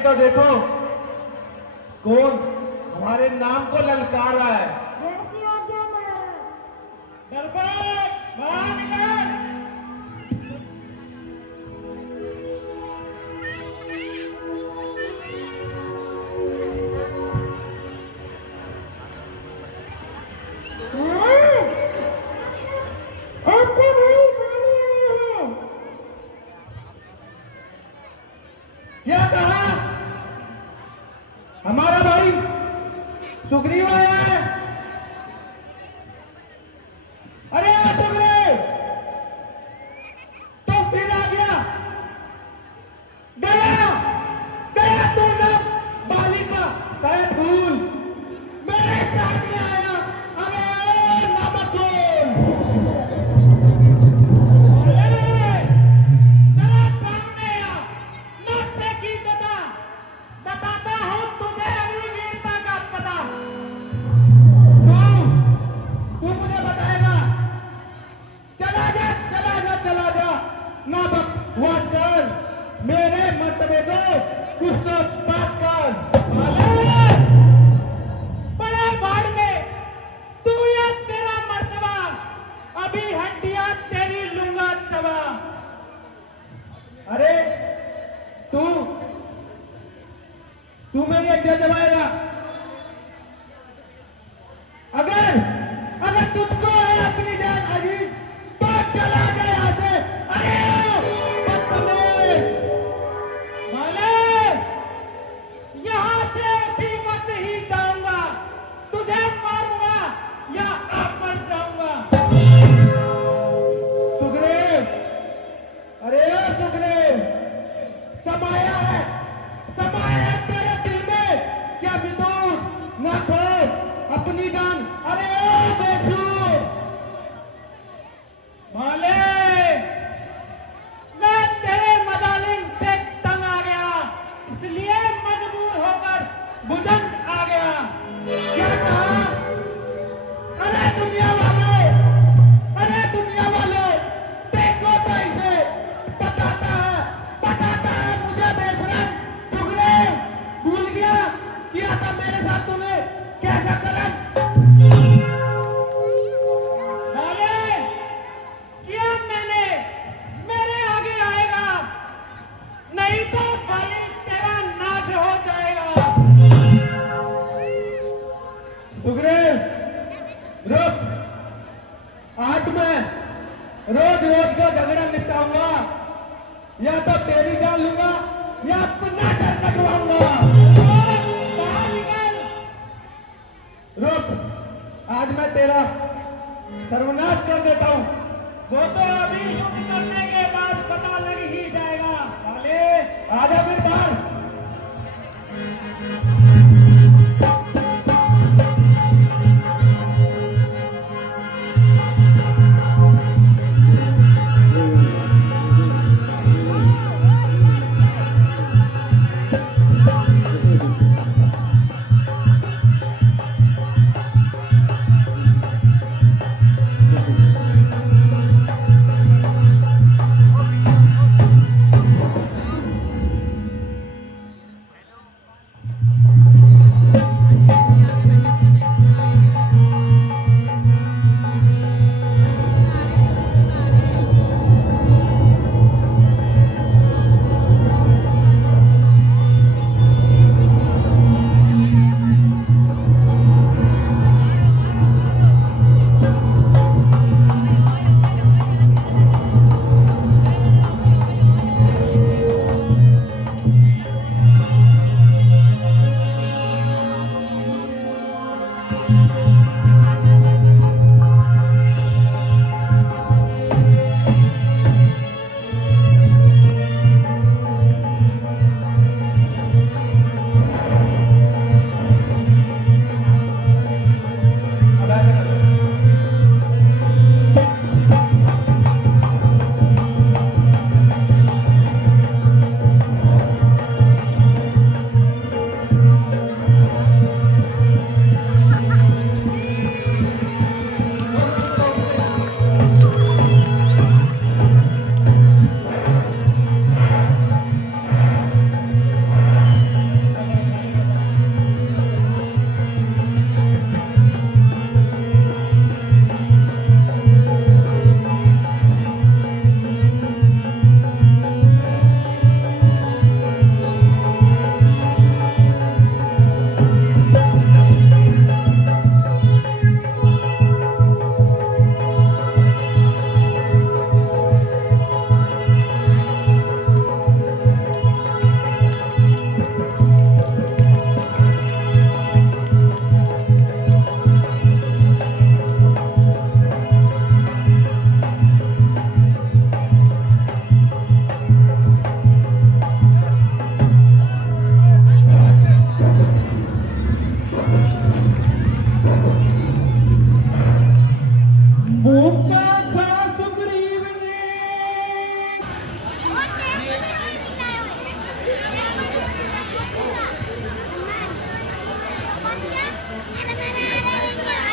तो देखो कौन हमारे नाम को ललकार रहा है। जैसी आज्ञा महाराज। आपका भाई पानी आया है। क्या कहा? हमारा भाई सुग्रीव आया है। अरे सुग्रीव तो फिर आ गया। गया गया तू न बालिका शायद भूल मेरे सामने आया। अरे नमकोल जरा सामने आ, नौसे की बताता हूँ तुझे अभी वीरता का पता। तू मुझे बताएगा? चला जा चला जा चला जा, ना बकवास कर, मेरे मर्तबे को कुछ तो बात कर। बड़े भाड़ में तू या तेरा मर्तबा, अभी हड्डियां तेरी लूंगा चबा। अरे तू तू मेरी हड्डियां दबाएगा? अगर अगर तुझको है अपनी जान अजीज तो चला जा यहाँ से। अरे बदतमीज! मालिक, यहाँ से भी मत ही जाऊंगा, तुझे मारूंगा या आप मर जाऊंगा। सुग्रीव, अरे ओ सुग्रीव, समाया है तेरे दिल में क्या विदुर न खोज अपनी जान। अरे ओ बेसुर! मालिक, मैं तेरे मजालिम से तंग आ गया, इसलिए मजबूर होकर भुजंग आ गया। क्या कहा? अरे दुनिया वालों, देखो तो इसे बताता है मुझे बेशरम। सुग्रीव भूल गया किया था मेरे साथ तूने कैसा करम। मालिक, किया मैंने, मेरे आगे आएगा, नहीं तो खाली तेरा नाश हो जाएगा। सुग्रीव रुक, आज मैं रोज का झगड़ा निपटाऊंगा, या तो तेरी जान लूंगा या अपना सर कटवाऊंगा। बाहर निकल। रुक, आज मैं तेरा सर्वनाश कर देता हूँ। वो तो अभी युद्ध करने के बाद पता लग ही जाएगा। साले, आजा फिर बाहर।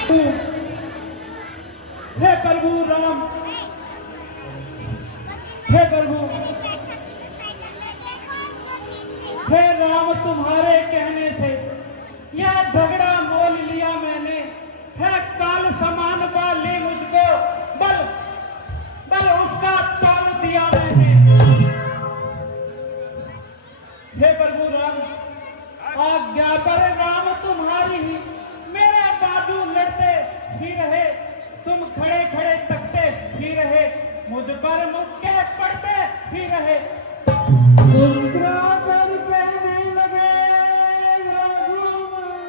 तू हे प्रभु राम, हे प्रभु हे राम, तुम्हारे कहने से यह झगड़ा मोल लिया मैंने, है काल समान वाली मुझको, बल बल उसका तोल दिया मैंने। हे प्रभु राम, आज्ञा पर राम तुम्हारी ही, मेरे बाजू लड़ते ही रहे, तुम खड़े खड़े तकते ही रहे, मुझ पर मुक्के पड़ते ही रहे। मुस्कुरा कर कहने लगे रघुनंदन,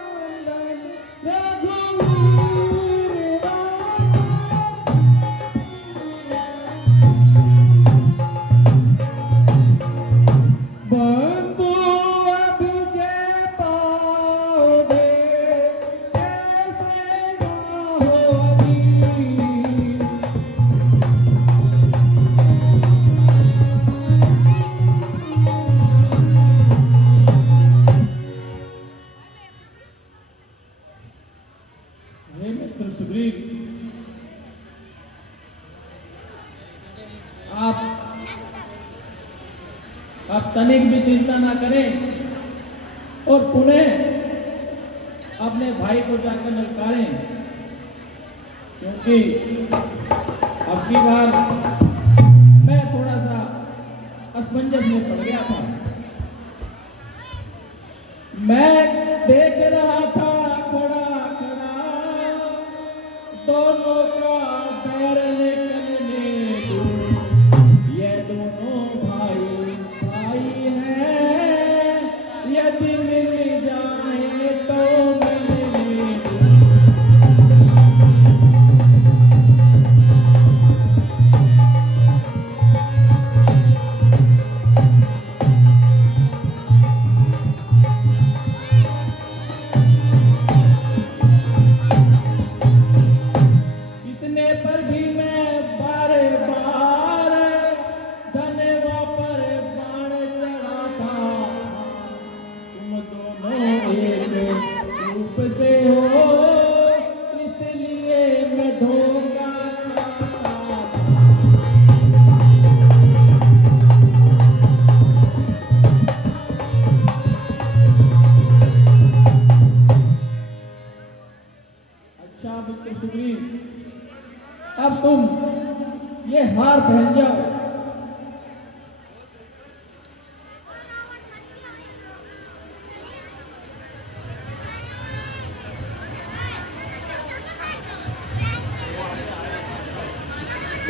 रघुवीर राम। बंधु अभी जे पाओगे, कैसे ना हो अभी। हे मित्र सुग्रीव, आप तनिक भी चिंता ना करें और पुनः अपने भाई को जाकर ललकारें, क्योंकि अब की बार मैं थोड़ा सा असमंजस में पड़ गया था। मैं देख रहा था खड़ा खड़ा दोनों का पैर निकलने को, ये दोनों भाई भाई हैं, यदि मिल जाए तो मिलने को। इतने पर भी मैं बार बार धनवा पर बाण चढ़ाता, तुम दोनों एक रूप से हो, इसलिए मैं धोखा खाता। अच्छा मित्र सुग्रीव, अब तुम ये हार पहन जाओ।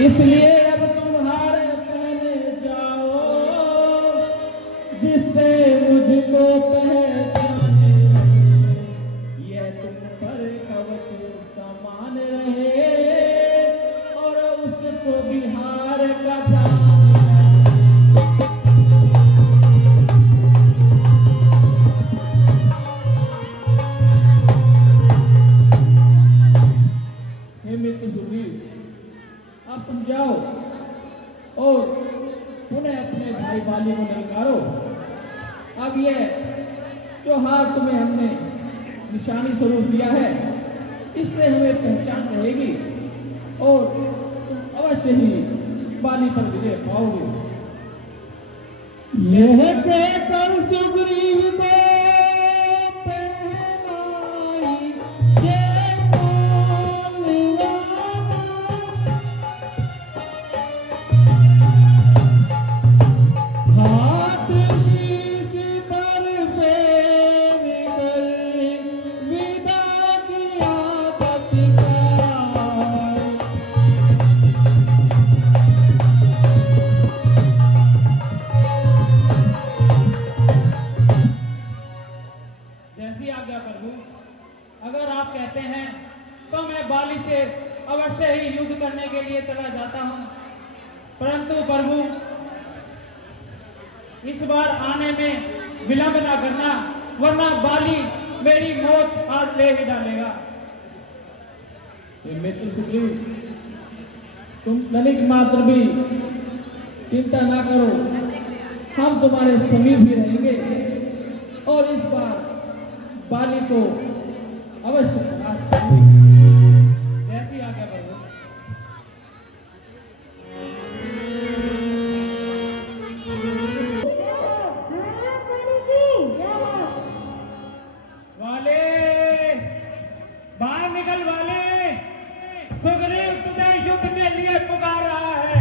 इसलिए अब तुम हार पहने जाओ, जिससे मुझको पहचाने, यह तुम पर कवच समान रहे और उसको बिहार का ध्यान रहे। हे मित्र सुग्रीव, अब तुम जाओ और पुनः अपने भाई बाली को ललकारो। अब यह जो हार तुम्हें हमने निशानी स्वरूप दिया है, इससे हमें पहचान रहेगी और तुम अवश्य ही बाली पर विजय पाओगे। यह कहकर सुग्रीव को पहनाई जय मालवाना, हाथ शीश पर फेर कर विदा किया तत्काल। जैसी आज्ञा प्रभु, अगर आप कहते हैं तो मैं बाली से अवश्य ही युद्ध करने के लिए चला जाता हूं, परंतु प्रभु इस बार आने में विलंब ना करना, वरना बाली मेरी मौत आज ले ही डालेगा। मित्र सुग्रीव, तुम तनिक मात्र भी चिंता ना करो, हम तुम्हारे समीप ही रहेंगे और इस बार बाली को अवश्य नाश करेंगे। निकल वाले, सुग्रीव तुझे युद्ध के लिए पुकार रहा है।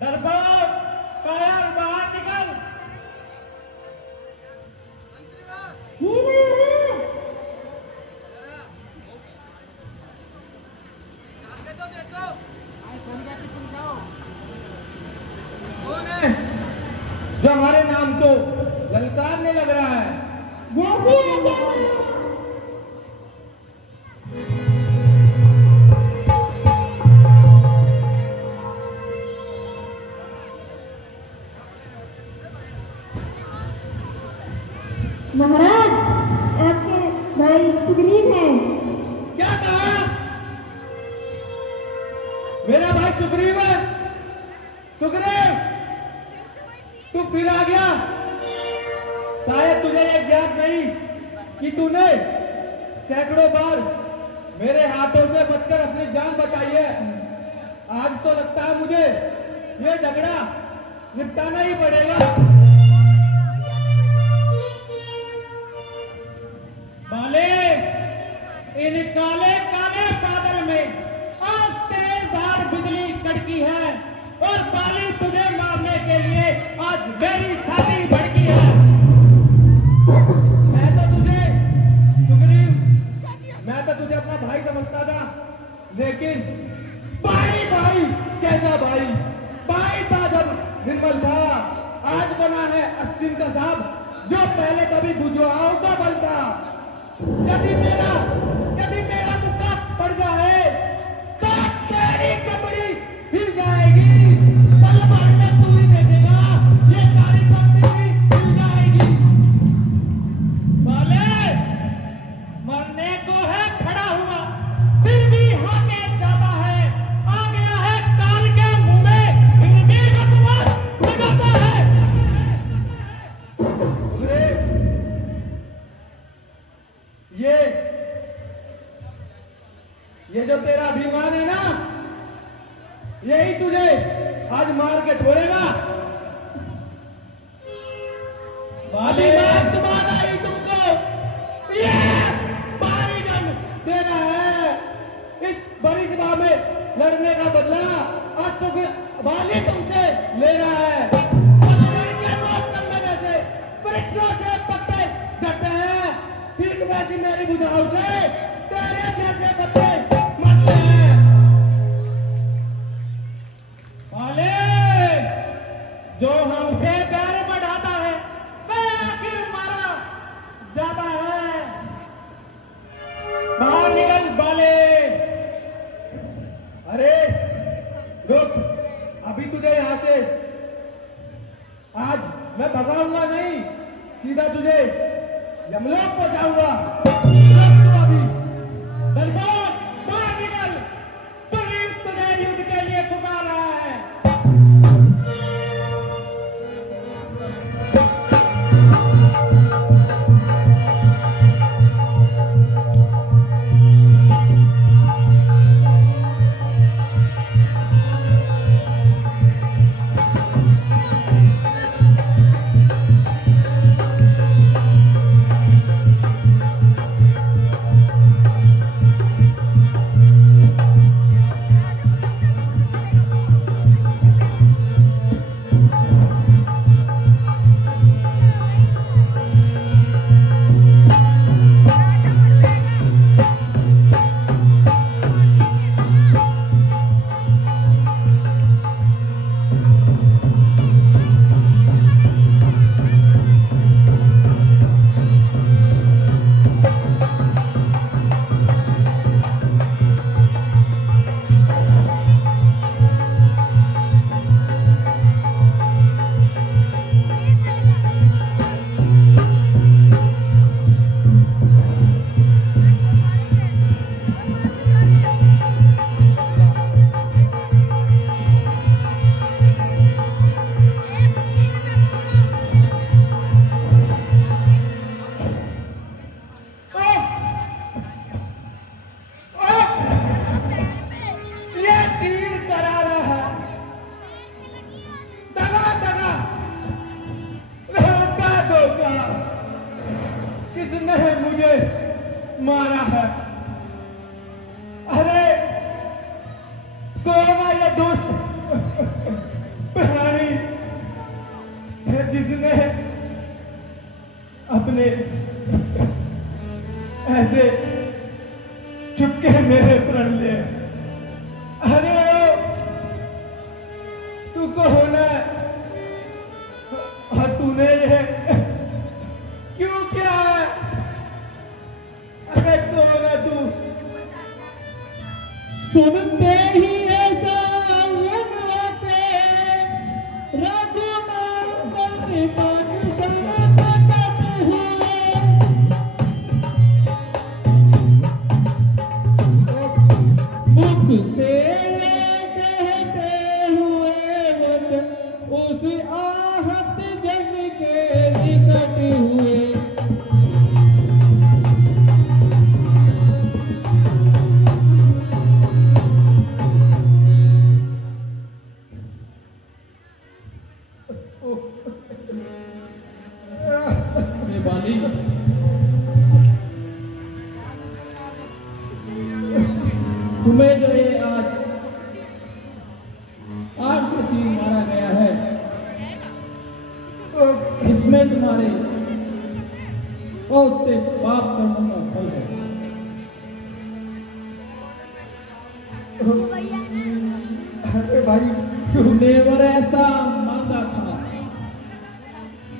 डरपोक कायर बाहर निकल। ही रहे हैं। कौन है जो हमारे नाम को ललकारने लग रहा है? जैसी आज्ञा महाराज। महाराज, आपके भाई सुग्रीव हैं। क्या कहा? मेरा भाई सुग्रीव है? सुग्रीव, तू फिर आ गया। शायद तुझे ये ज्ञात नहीं कि तूने सैकड़ों बार मेरे हाथों से बचकर अपनी जान बचाई है। आज तो लगता है मुझे ये झगड़ा निपटाना ही पड़ेगा। बाले, इन काले काले बादल में आज तेजधार बिजली कड़की है और बाली तुझे मारने के लिए आज मेरी छाती भड़की है। मैं तो तुझे अपना भाई समझता था, लेकिन भाई भाई कैसा भाई? भाई था जब निर्मल था, आज बना है अश्विन का साहब जो पहले कभी गुजराओं का बल था। यदि मेरा मुक्का पड़ जाए तो तेरी कमरी हिल जाएगी। पल भर में तू ही देखेगा, ये सारी कंपनी हिल जाएगी। बाले, मरने को है खड़ा हुआ, फिर भी हाके जाता है। आ गया है काल के मुंह में, फिर भी बकवास लगाता है। ये जो तेरा अभिमान है ना, यही तुझे आज मार के छोड़ेगा। बालीबाग तुम्हारा ही तुमको ये बालीगंज देना है। इस बड़ी सभा में लड़ने का बदला आज तो बाली तुमसे ले रहा है। वृक्षों से पत्ते झड़ते हैं, ठीक वैसी मेरी बुझाऊ से तेरे जैसे पत्ते मरते हैं। बाले, जो हमसे बैर बढ़ाता है वह आखिर मारा जाता है। बाहर निकल बाले। अरे रुक, अभी तुझे यहां से आज मैं भगाऊंगा नहीं, सीधा तुझे यमलोक पहुंचाऊंगा। रुक तू अभी। दलबोध, बाहर निकल। सुग्रीव तुझे युद्ध के लिए पुकार रहा है। मारा है। अरे कौन है ये दुष्ट प्राणी है जिसने अपने ऐसे चुपके मेरे प्रण लिए? अरे तू कौन है और तूने ये क्यों किया है? अरे कौन है तू? सुनते ही ऐसा लगते रघुनाथ मुख से कहते हुए वचन उस आहत जन के निकट हुए। बाली तुम्हें जो ये आज से तीर मारा गया है, इसमें तुम्हारे और से पाप कर्मों का फल है। अरे भाई तुमने वर ऐसा मांगा था,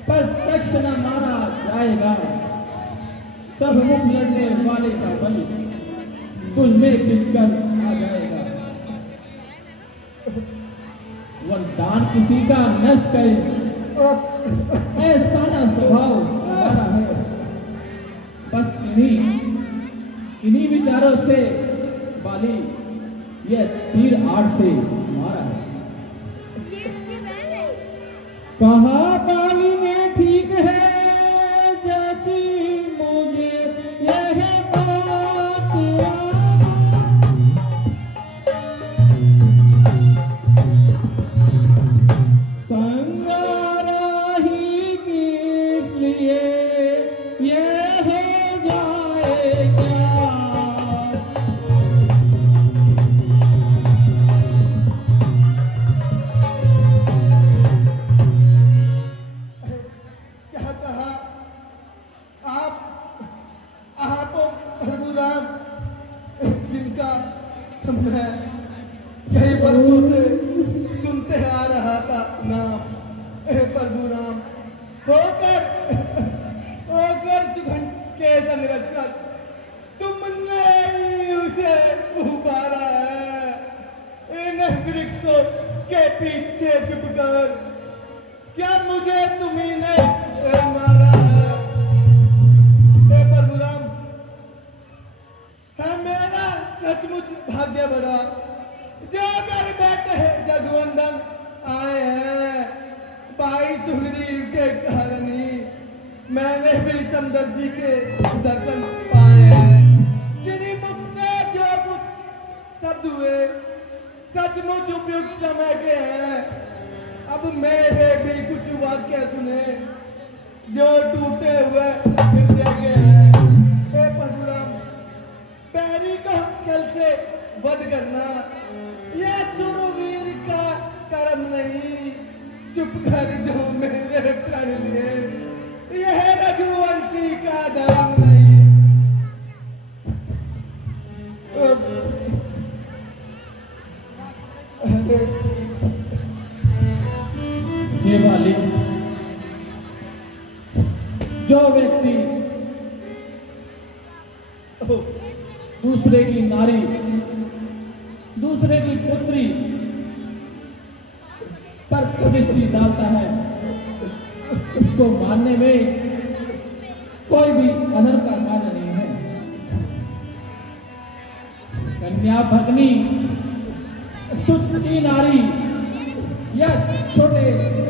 पर तक्ष न मारा जाएगा। सब मुख लड़ने वाले का बलि तुझमें खिंचकर आ जाएगा। वरदान किसी का नष्ट करे, ऐसा न स्वभाव हमारा है। बस इन्हीं विचारों से बाली यह तीर आड़ से मारा है। कहा बाली ने ठीक है जाची मुझे यह बात संगारा ही किस लिए यह हो जाए क्या? क्या कहा आप? तो रघुराम जिनका मैं कई वर्षों से सुनते आ रहा था नाम, परशुराम होकर सुगंध के संरक्षक तुमने ही उसे पुकारा है। इन वृक्षों के पीछे छुपकर क्या मुझे तुम्ही ने मारा है? परशुराम है मेरा सचमुच भाग्य बड़ा जो घर बैठे जगवंदन आए हैं। भाई सुग्रीव के कारण ही मैंने भी चंद्र जी के दर्शन पाए हैं। जिन्हीं मुख से जो कुछ शब्द हुए सचमुच उपयुक्त समय के हैं। अब मेरे भी कुछ वाक्य सुने जो टूटे हुए हृदय के हैं। हे परशुराम, पैरी को छल से वध करना यह सुरवीर का कर्म नहीं। चुप कर जो मेरे प्रण लिए, यह रघुवंशी का धर्म नहीं। ये वाली जो व्यक्ति दूसरे की नारी, दूसरे की पुत्री पर दृष्टि डालता है, उसको मानने में कोई भी अनर्थ का कार्य नहीं है। कन्या भगनी, सुची नारी या छोटे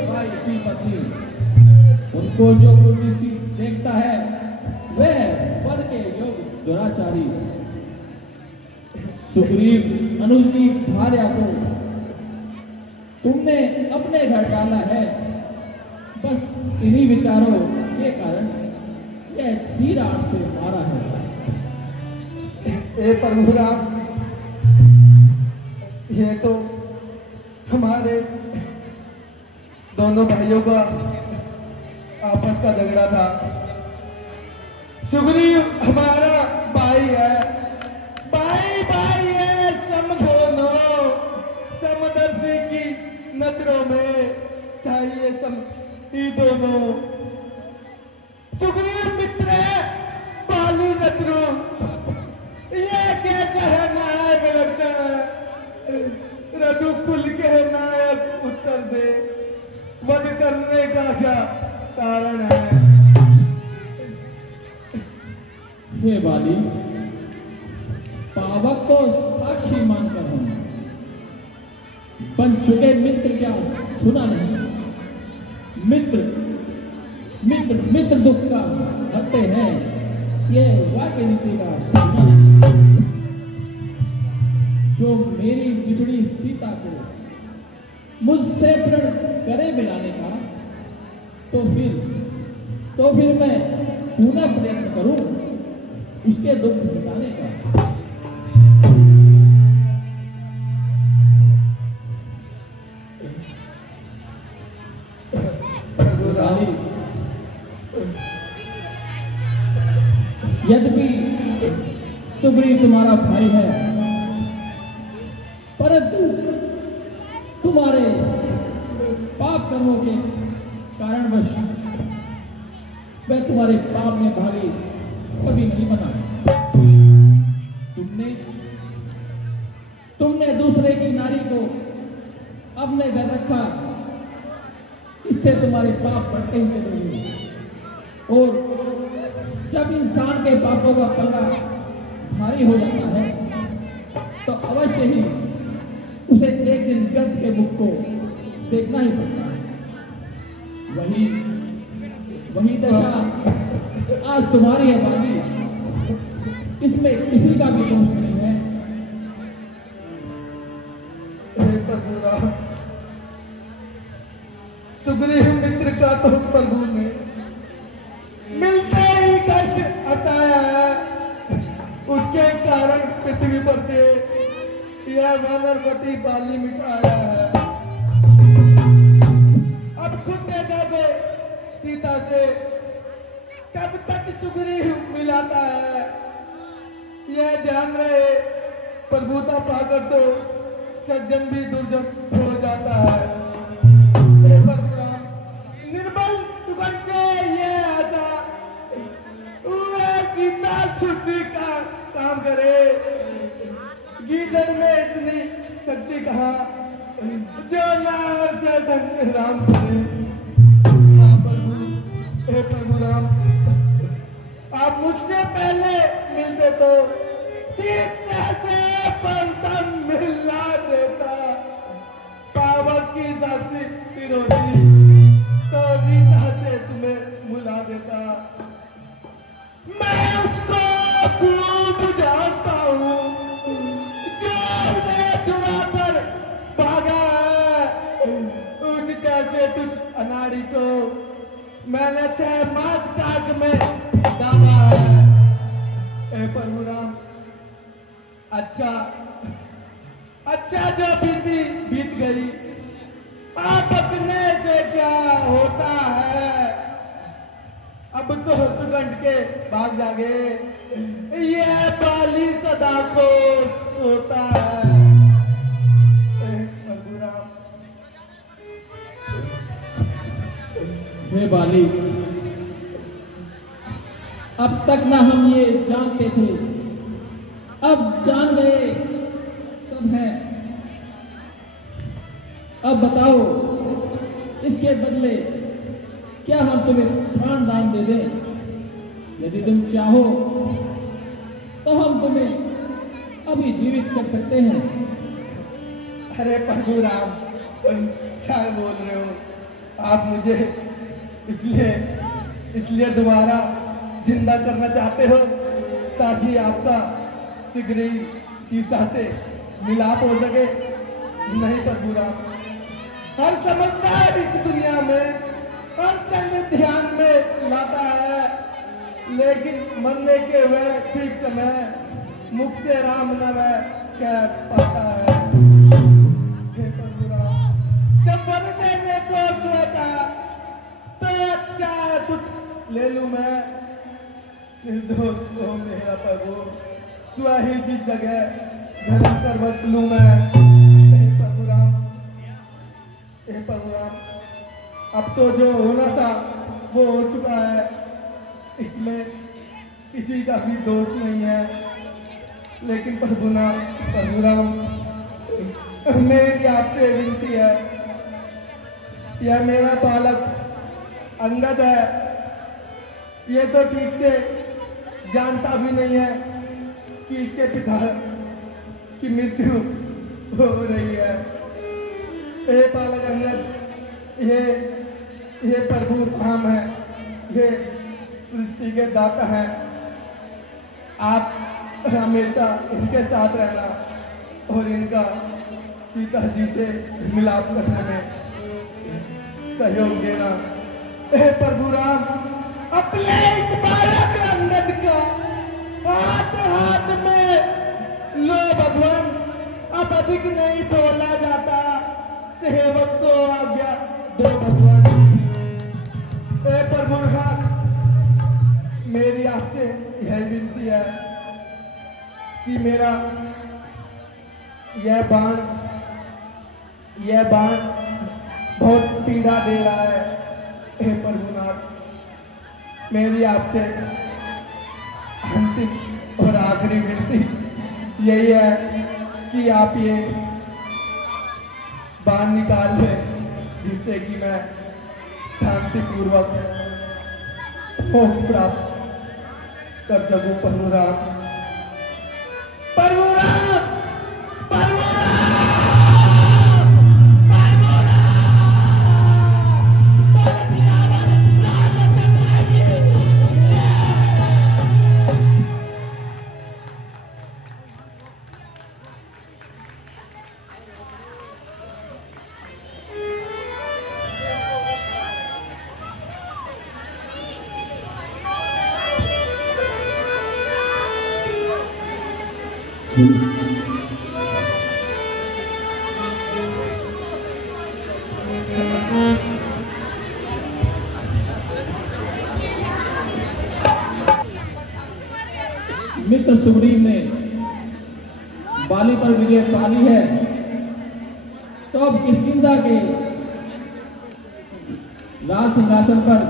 भाई की पत्नी, उनको जो दृष्टि देखता है वह वन के योग दुराचारी। सुग्रीव अनुज की भार्या को तुमने अपने घर डाला है, बस इन्हीं विचारों के कारण यह तीर आड़ से मारा है। हे प्रभु राम, ये तो हमारे दोनों भाइयों का आपस का झगड़ा था। सुग्रीव हमारा भाई है, भाई भाई है, समझो नो, समदर्शी की नजरों में चाहिए ही दोनों। सुग्रीव मित्र है, बाली शत्रु, ये कैसा है नायक लगता है। रघुकुल के नायक उत्तर दे, वध करने का क्या कारण है। हे बाली, पावक को साक्षी मानकर हम बन चुके मित्र क्या सुना नहीं। मित्र मित्र मित्र दुख का हत्ते हैं, ये वाक्य नीति का सुना नहीं। जो मेरी बिछड़ी सीता को मुझसे प्रण करे मिलाने का, तो फिर मैं पुनः प्रयत्न करूं उसके दुख मिटाने का। यद्यपि सुग्रीव तुम्हारा भाई है, परंतु तुम्हारे पाप कर्मों के कारणवश मैं तुम्हारे पाप में भागी कभी नहीं बना। तुमने दूसरे की नारी को अपने घर रखा, इससे तुम्हारे पाप बढ़ते ही चले। और जब इंसान के पापों का पल्ला भारी हो जाता है तो अवश्य ही उसे एक दिन गर्द के मुख को देखना ही पड़ता है। वही दशा आज तुम्हारी है बाली, इसमें किसी का भी दोष नहीं है। सुग्रीव मित्र का तो प्रभु ने मिलते ही कष्ट हटाया है, उसके कारण पृथ्वी पर से यह वानरवती बाली मिटाया है। अब खुद देखोगे सीता से कब तक सुग्रीव मिलाता है, यह ध्यान रहे। प्रभुता पाकर तो सज्जन भी दुर्जन हो जाता है। निर्बल सुगंध से यह आशा सीता शुद्धि का काम करे। गीदड़ में इतनी शक्ति कहा जो नार से संग्राम करे। प्रभु राम, आप मुझसे पहले मिलते तो सीता से पंतन मिलना देता। पावक की साक्षी फिरोजी तो सीता से तुम्हें बुला देता। मैं उसको खूब जानता हूँ, जो मैं चुरा कर भागा है। उस जैसे तुझ अनाड़ी को मैंने 6 मास काट में दाबा है। प्रभु राम, अच्छा जो बीत गई, आप बकने से क्या होता है। अब तो सुगंध के भाग जागे, ये बाली सदा को सोता है। प्रभु राम, हे बाली, अब तक ना हम ये जानते थे, अब जान गए सब है। अब बताओ इसके बदले क्या हम तुम्हें प्राण दान दे दें? यदि तुम चाहो तो हम तुम्हें अभी जीवित कर सकते हैं। अरे प्रभु राम, क्या बोल रहे हो आप? मुझे इसलिए दोबारा जिंदा करना चाहते हो ताकि आपका शीघ्र ही सीता से मिलाप हो सके? नहीं प्रभु राम, हर समझदार इस दुनिया में हर चंद ध्यान में लाता है, लेकिन मरने के वह ठीक समय मुख से राम नाम है क्या पाता है। हे प्रभु राम, जब वन देने को सोचा तो अच्छा है कुछ ले लूं मैं। निर्दोष को मेरा प्रभु स्वाही जिस जगह धर्म कर बस लूं मैं। हे प्रभु राम, हे प्रभु राम, अब तो जो होना था वो हो चुका है, इसमें किसी का भी दोष नहीं है। लेकिन प्रभु राम, मेरी आपसे विनती है, यह मेरा बालक अंगद है, ये तो ठीक से जानता भी नहीं है कि इसके पिता की मृत्यु हो रही है। हे बालक अंगद, ये प्रभु राम है, ये सृष्टि के दाता हैं। आप हमेशा इनके साथ रहना और इनका पिताजी से मिलाप करने में सहयोग देना। हे प्रभु राम, अपने इस बालक अंगद का हाथ हाथ में लो भगवान, अब अधिक नहीं बोला जाता, सेवक को आज्ञा दो भगवान। हे प्रभु राम, मेरी आपसे यह विनती है कि मेरा यह बाण बहुत पीड़ा दे रहा है। हे प्रभुनाथ, मेरी आपसे अंतिम और आखिरी विनती यही है कि आप ये बाण निकाल लें, जिससे कि मैं शांतिपूर्वक मोक्ष प्राप्त कर सकूं। प्रभुनाथ, मित्र सुग्रीव ने बाली पर विजय पा ली है, तो अब किष्किंधा के राज सिंहासन पर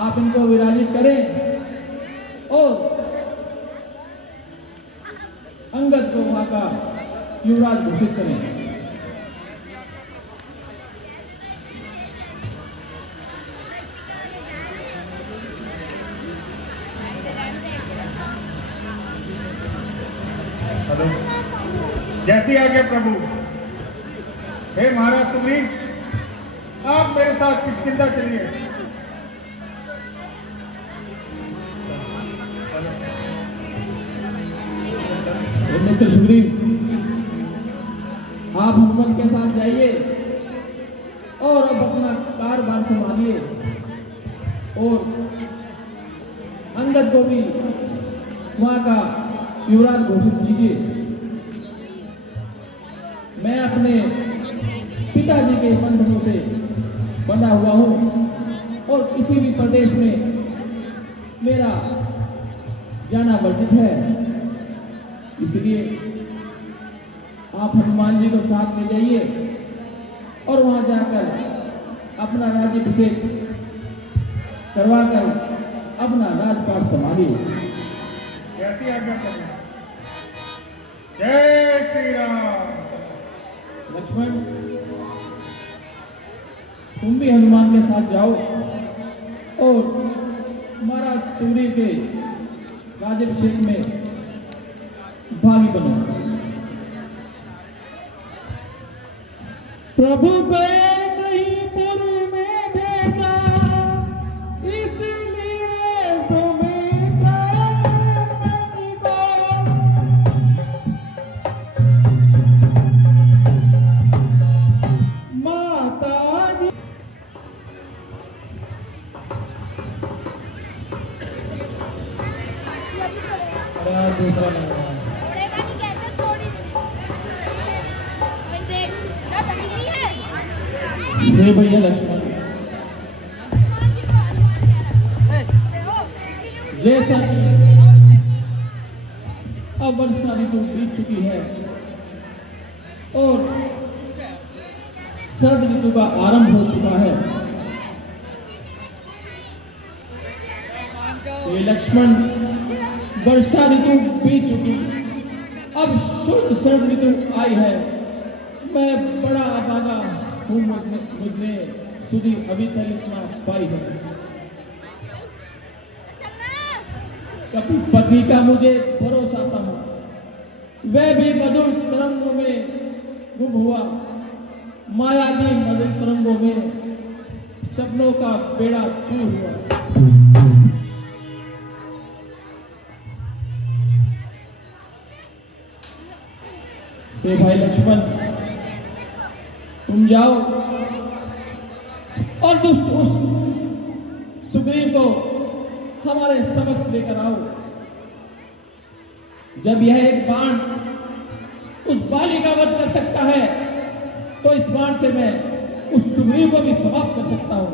आप इनको विराजित करें और अंगद को वहां का युवराज घोषित करें। जैसी आज्ञा प्रभु। हे महाराज सुग्रीव, आप मेरे साथ किष्किंधा चलिए। मित्र सुग्रीव, आप हनुमान के साथ जाइए और अब अपना कारभार संभालिए और अंगद को भी वहां का युवराज घोषित कीजिए। मैं अपने पिताजी के बंधनों से बंधा हुआ हूं और किसी भी प्रदेश में मेरा जाना वर्जित है, इसलिए आप हनुमान जी को साथ में जाइए और वहां जाकर अपना राज्याभिषेक करवाकर अपना राजपाट संभालिए। जैसी आज्ञा प्रभु। जय श्री राम। लक्ष्मण, तुम भी हनुमान के साथ जाओ और महाराज सुग्रीव के राज्याभिषेक में भागी बनो। प्रभु को नहीं पुरी में भेजा, इसलिए तुम्हें माता जी। यार दूसरा नहीं है। छोड़ेगा नहीं कैसे छोड़ी ओए देख क्या तकलीफ है ये भैया लक्ष्मण जैसा कि अब वर्षा ऋतु बीत चुकी है और शरद ऋतु का आरंभ हो चुका है। ये लक्ष्मण वर्षा ऋतु बीत चुकी, अब शुद्ध शरद ऋतु आई है। मैं बड़ा अभागा हूँ, मुझने सुधी अभी तक इतना पाई है। कभी पति का मुझे भरोसा था, वह भी मधुर तरंगों में गुम हुआ। माया की मधुर तरंगों में सपनों का बेड़ा चूर हुआ। भाई लक्ष्मण तुम जाओ और दुष्ट उस सुग्रीव को हमारे समक्ष लेकर आओ। जब यह एक बाण उस बाली का वध कर सकता है तो इस बाण से मैं उस सुग्रीव को भी समाप्त कर सकता हूं।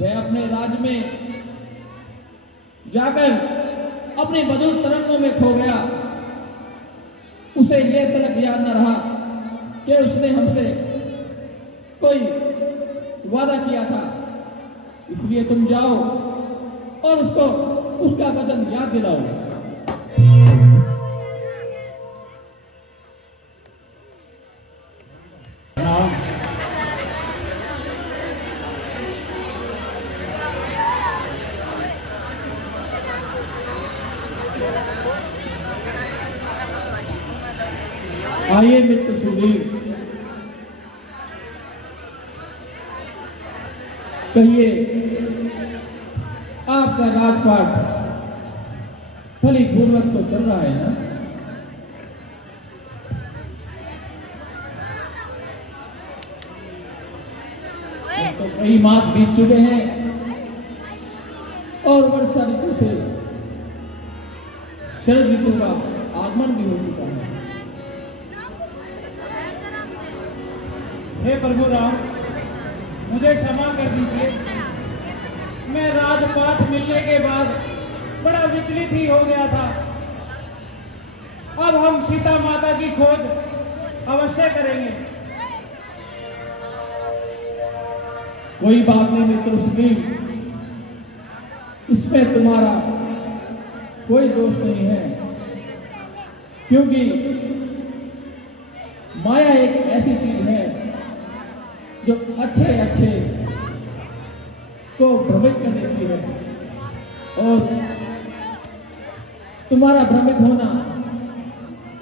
वह अपने राज्य में जाकर अपनी मधुर तरंगों में खो गया। उसे यह तलक याद न रहा कि उसने हमसे कोई वादा किया था। इसलिए तुम जाओ और उसको उसका वचन याद दिलाओ। आइए मित्र सुग्रीव, कहिए आपका राजपाट फली पूर्वक तो चल रहा है ना? तो कई मास बीत चुके हैं और वर्षा ऋतु से शरद ऋतु का आगमन भी हो चुका है। हे प्रभु राम, मुझे क्षमा कर दीजिए। मैं राजपाट मिलने के बाद बड़ा विचलित ही हो गया था। अब हम सीता माता की खोज अवश्य करेंगे। कोई बात नहीं मित्र सुग्रीव, इसमें तुम्हारा कोई दोष नहीं है, क्योंकि माया एक ऐसी चीज है जो अच्छे अच्छे को भ्रमित कर देती है और तुम्हारा भ्रमित होना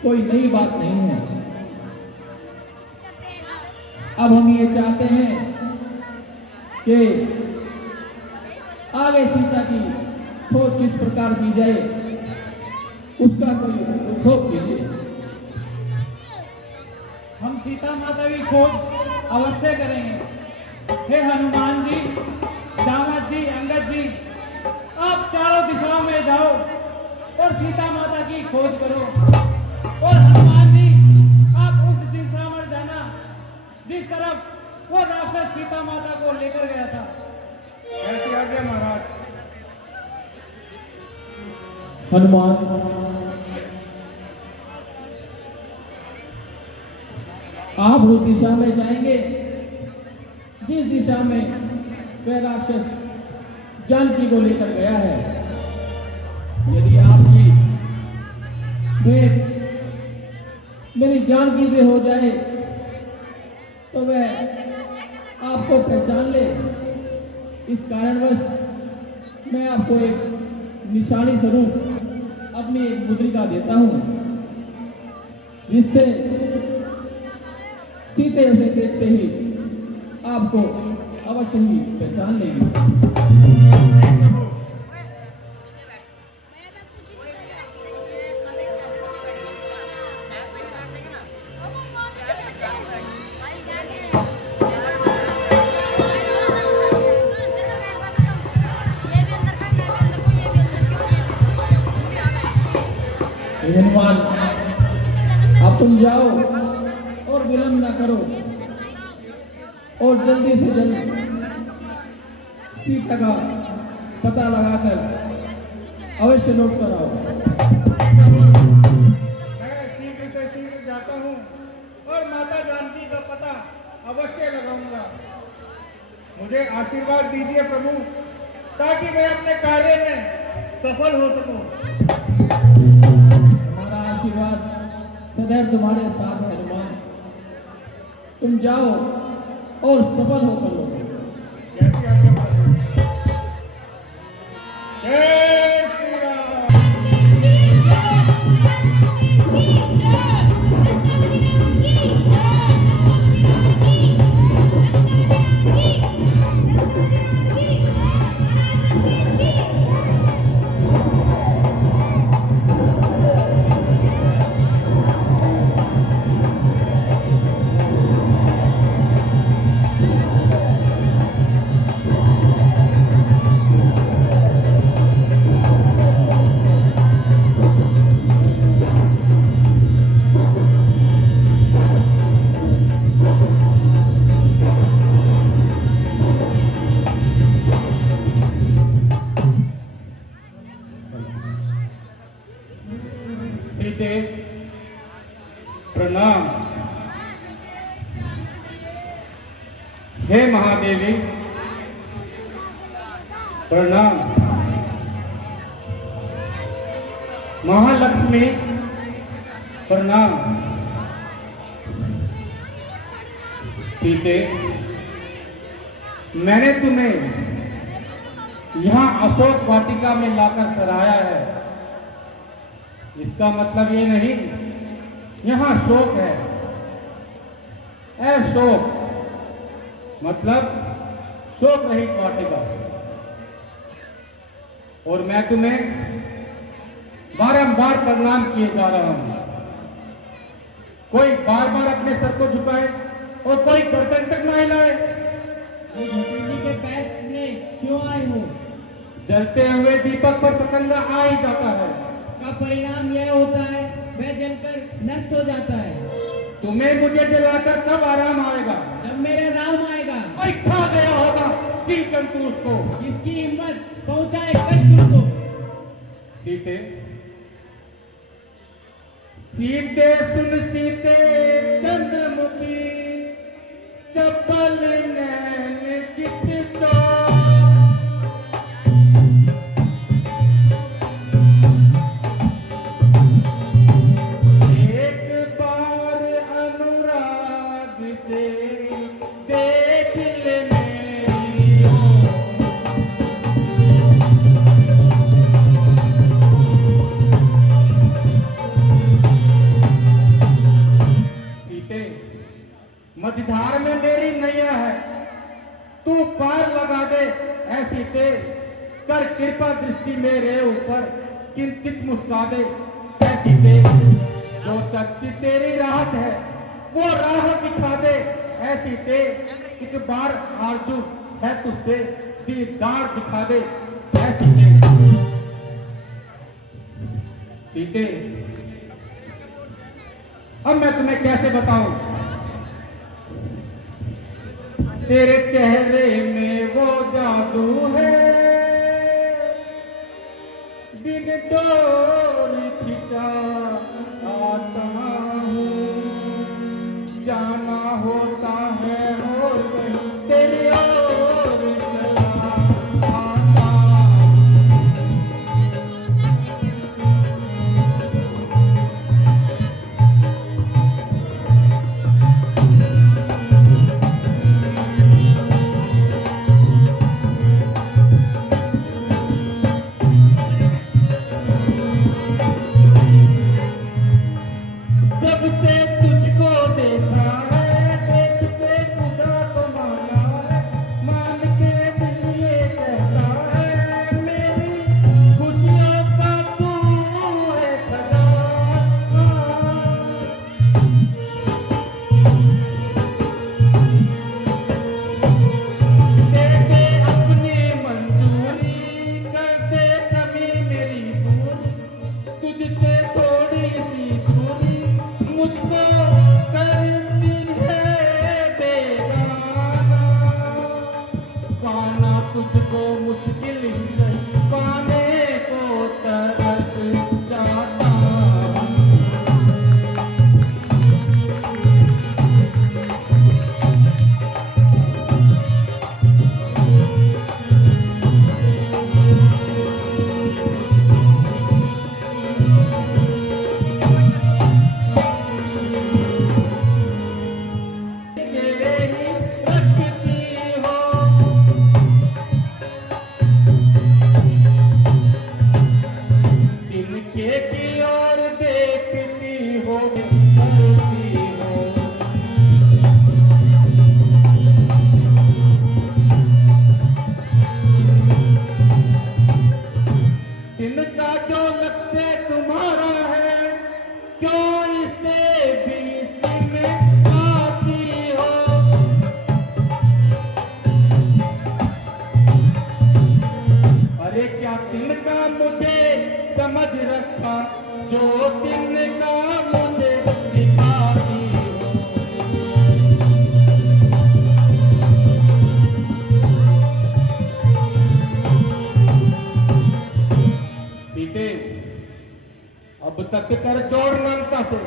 कोई नई बात नहीं है। अब हम ये चाहते हैं कि आगे सीता की खोज किस प्रकार की जाए, उसका कोई उद्योग कीजिए। हम सीता माता की खोज अवश्य करेंगे। हे हनुमान जी, दामद जी, अंगद जी, आप चारों दिशाओं में जाओ और सीता माता की खोज करो। और हनुमान जी, आप उस दिशा में जाना जिस तरफ वो राक्षस सीता माता को लेकर गया था। ऐसी आज्ञा महाराज। हनुमान, आप उस दिशा में जाएंगे जिस दिशा में वह राक्षस जानकी को लेकर गया है। यदि आपकी भेंट मेरी जानकी से हो जाए तो वह आपको पहचान ले। इस कारणवश मैं आपको एक निशानी स्वरूप अपनी एक मुद्रिका देता हूं, जिससे सीते उसे देखते ही आपको अवश्य ही पहचान लेगी। हनुमान, अब तुम जाओ और विलंब ना करो और जल्दी से जल्द सीता का पता लगाकर अवश्य लौट कर आओ। मैं शीघ्र से शीघ्र जाता हूँ और माता जानकी का पता अवश्य लगाऊंगा। मुझे आशीर्वाद दीजिए प्रभु, ताकि मैं अपने कार्य में सफल हो सकूं। हमारा आशीर्वाद सदैव तुम्हारे साथ है हनुमान। तुम जाओ और सफल होकर लो। जैसी आपकी मर्जी। जय श्री राम। सीते, प्रणाम। हे महादेवी, प्रणाम। महालक्ष्मी, प्रणाम। सीते, मैंने तुम्हें यहाँ अशोक वाटिका में लाकर सराहा है। इसका मतलब ये नहीं यहाँ शोक है। शोक मतलब शोक रहित वाटिका। और मैं तुम्हें बारंबार प्रणाम किए जा रहा हूं। कोई बार बार अपने सर को झुकाए और कोई गर्दन तक ना हिलाए। भतीजी के पैर में क्यों आए हो? जलते हुए दीपक पर पतंगा आ ही जाता है। इसका परिणाम यह होता है वह जलकर नष्ट हो जाता है। तुम्हें मुझे जलाकर कब आराम आएगा? जब मेरा राम आएगा। और खा गया होगा जी जंतु उसको। इसकी हिम्मत पहुंचाए कष्ट को। सीते, सीते सुन सीते चंद्रमुखी, चपल नैन चित चौक। मझधार में मेरी नैया है, तू पार लगा दे ऐसी तेज, कर कृपा दृष्टि मेरे ऊपर किंचित मुस्का दे ऐसी तेज। जो सच्ची तेरी राहत है वो राह दिखा दे ऐसी तेज। एक बार आरजू है तुझसे दीदार दिखा दे ऐसी तेज। सीते, अब मैं तुम्हें कैसे बताऊं, तेरे चेहरे में वो जादू है, बिन डोर खिंचा आता हूँ, जाना होता है और कहीं तेरी ओर चला आता। जब से तुझको देखा है तिनका जो लक्ष्य तुम्हारा है, क्यों इसे बीच में आती हो? अरे क्या तिनका मुझे समझ रखा, जो तिनका मुझे दिखाती हो? सीते, अब तक कर जोड़ नमता से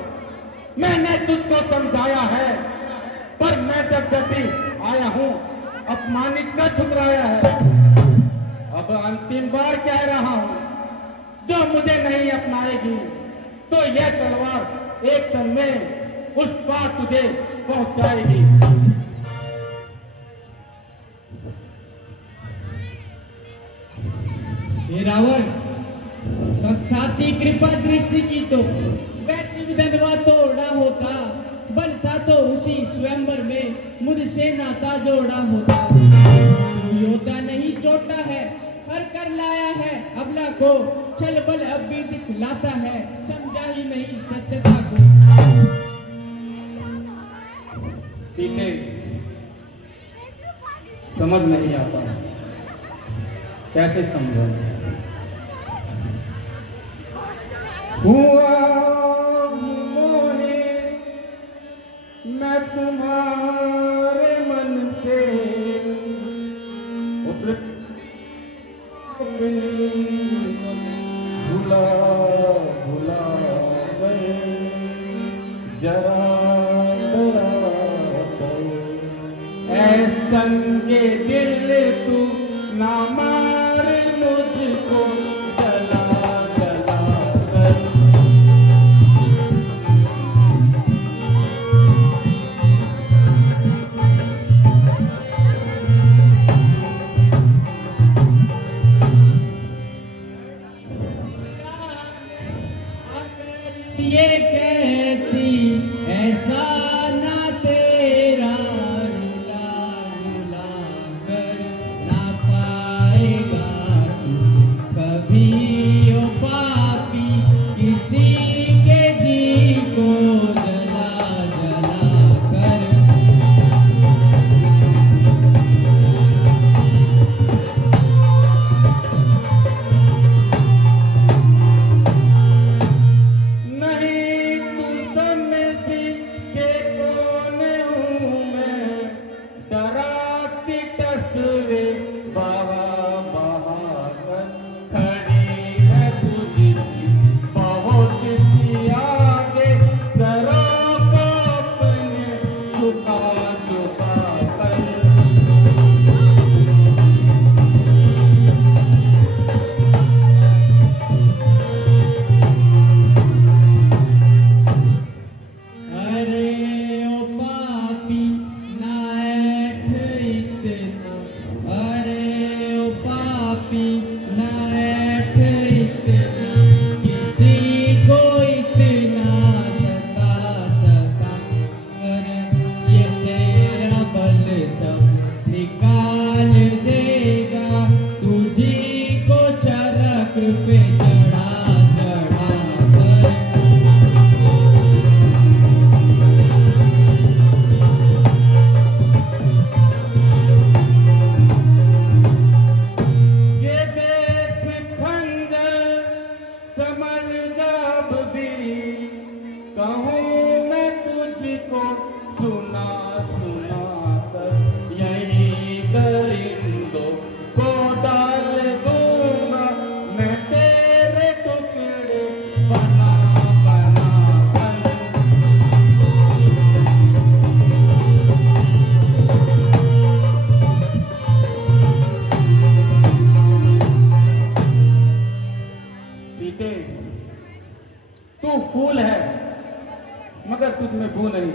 मैंने तुझको समझाया है, पर मैं जब भी आया हूं अपमानित कर ठुकराया है। अब अंतिम बार कह रहा हूं, जो मुझे नहीं अपनाएगी तो यह तलवार एक क्षण में उस पार तुझे पहुंचाएगी। हे रावण, साक्षाती कृपा दृष्टि की तो वैसी विधवा तोड़ा होता, बनता तो उसी स्वयंवर में मुझसे नाता जोड़ा होता। तू योद्धा नहीं चोटा है, हर कर लाया है अबला को, छल बल अब भी दिखलाता है, समझा ही नहीं सत्यता को। सीते, समझ नहीं आता, कैसे समझाऊं? हुआ मोहे मैं तुम्हारे मन से, भुला भुला गए, जरा डरा ऐ संगे दिल तू ना मार मुझको, जला जला कर। ये कहती ऐसा ना तेरा रुला रुला कर ना पाएगा सुख कभी ओ पापी, किसी के जी को जला जला कर। नहीं तू समझी के कौन हूँ मैं, डराती तस्वीर बाबा बहाकर खड़ी है तुझी बहुत सी आगे, सरों को अपने झुका झुका कर। अरे ओ पापी ना ऐठ इतना, अरे ओ पापी ना ऐठ इतना, किसी को इतना सता सता कर, ये तेरा बल सब निकाल देगा, तुझी को चरक पे चढ़ा चढ़ा कर। ये देख खंजर समझ जब भी कहूँ मैं तुझको, सुना सुना कर यही दरिंदों को डाल दूंगा मैं तेरे टुकड़े बना बना कर। सीते, तू फूल है मगर तुझ में बू नहीं।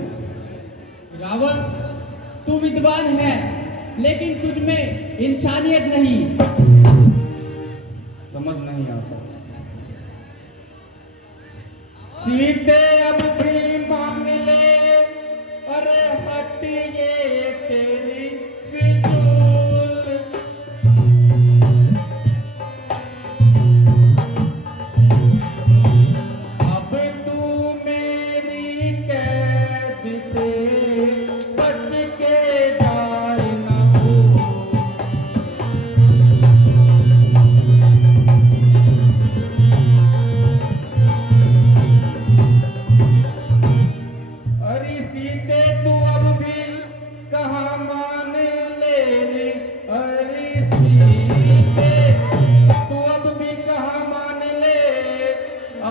रावण, तू विद्वान है लेकिन तुझ में इंसानियत नहीं। समझ नहीं आता। सीते अब भी मान ले, अरे हटिए तेरी फिजूल।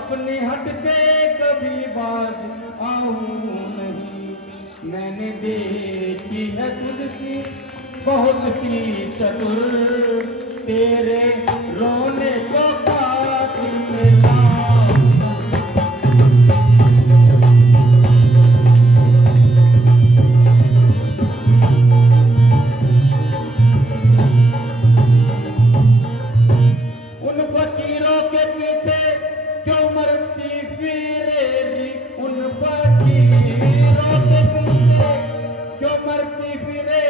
अपने हट से कभी बाज आऊं नहीं। मैंने देखी है तुझकी बहुत सी चतुर, तेरे रोने को कातिल मिला। उन फकीरों के पीछे क्यों मरती फिरेरी, उन फकीरों के पीछे क्यों मरती फिरे,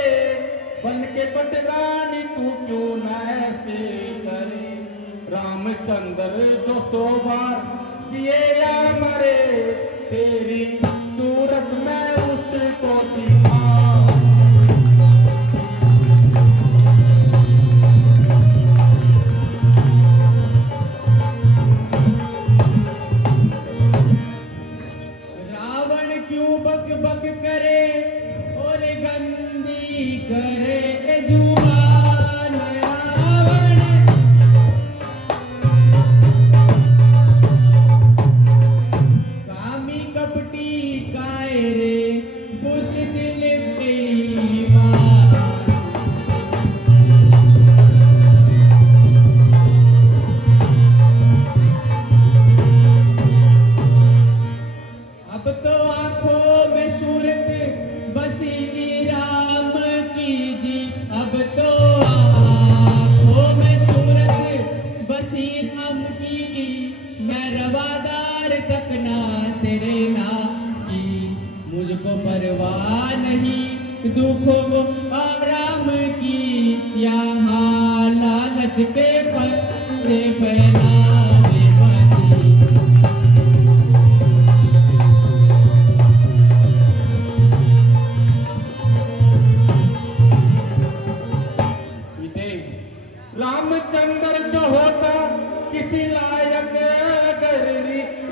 बन के पटरानी तू क्यों न ऐसे करे। रामचंद्र जो 100 बार जिए या मरे, तेरी सूरत में उसको दिखा। रावण क्यों बक बक करे और गंदी करे जुबान। रावण कामी कपटी कायरे बुज़दिल बेईमान। अब तो आंखों में सूरत बसी राम की जी, अब तो आंखों में सूरत बसी राम की। मैं रवादार तक ना तेरे नाम की, मुझको परवाह नहीं दुखों आराम की। यहाँ लालच के पत्ते फैलावे मती। रामचंद्र जो होता किसी लायक अगर,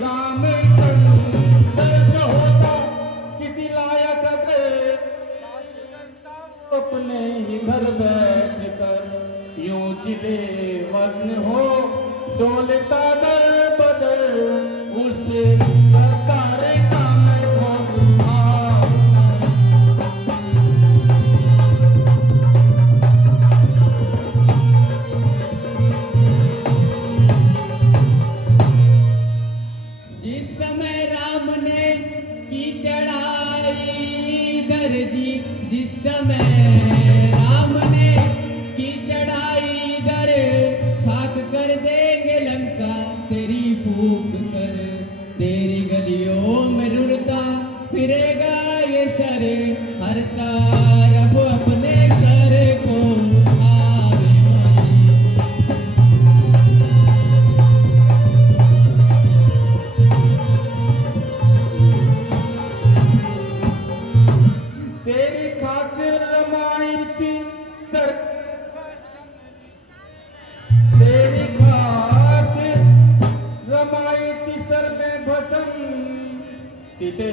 रामचंद्र जो होता किसी लायक अगर, अपने ही घर बैठ कर यूं जिले वर्ण हो डोलता दर बदर, उस सरकार का मैं कौन था। जिस समय राम ने की चढ़ाई दर्जी, जिस समय राम ने की चढ़ाई दर, खाक कर देंगे लंका तेरी फूक कर। तेरी गलियों में रुड़ता फिरेगा ये सर, हर तरफ अपने सर को उठावे मती। तेरी खातिर रमाई थी सर, तेरी खातिर रमाई थी सर में भस्म। सीते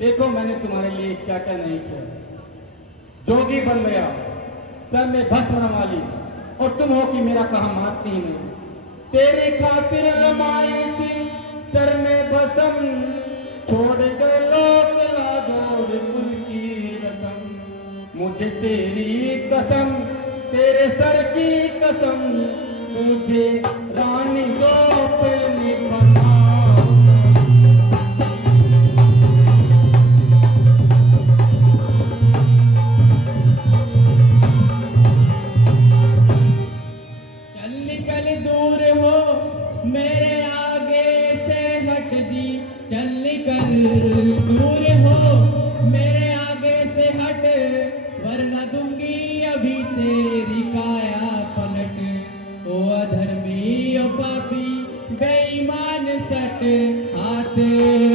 देखो मैंने तुम्हारे लिए क्या क्या नहीं किया। जोगी बन गया, सर में भस्म रमा ली, और तुम हो कि मेरा कहा मानती ही नहीं। तेरी खातिर रमाई थी सर में भस्म, छोड़ गए लोग लागोर कुल की रसम। मुझे तेरी कसम, तेरे सर की कसम, तुझे रानी को अपनी बना। चल निकल दूर हो मेरे आगे से हट जी, चल निकल दूर हो मेरे आगे से हट, वरना दूंगी अभी तेरी काया पलट। ओ अधर्मी ओ पापी बेईमान सट, हाथ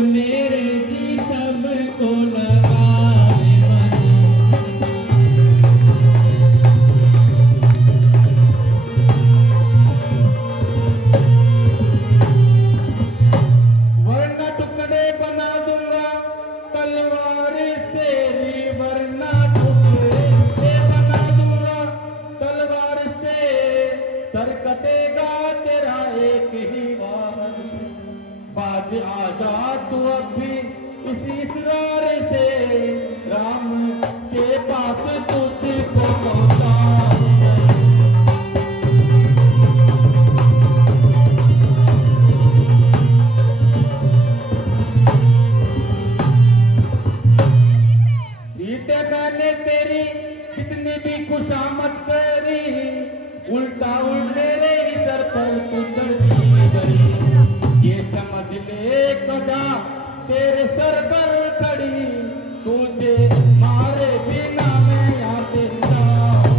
मेरे जी सबको लगावे मती। वरना टुकड़े बना दूंगा तलवार से, वरना टुकड़े बना दूंगा तलवार से। सर कटेगा तेरा एक ही वार, बाज आजा तू अब भी इसी इसरार से, राम के पास तुझको पहुंचा। सीते मैंने तेरी कितनी भी खुशामद करी, उल्टा मेरे ही सर पर तू चढ़ती गई। ये समझ ले कजा तेरे सर पर खड़ी, तुझे मारे बिना मैं यहाँ से जाऊं।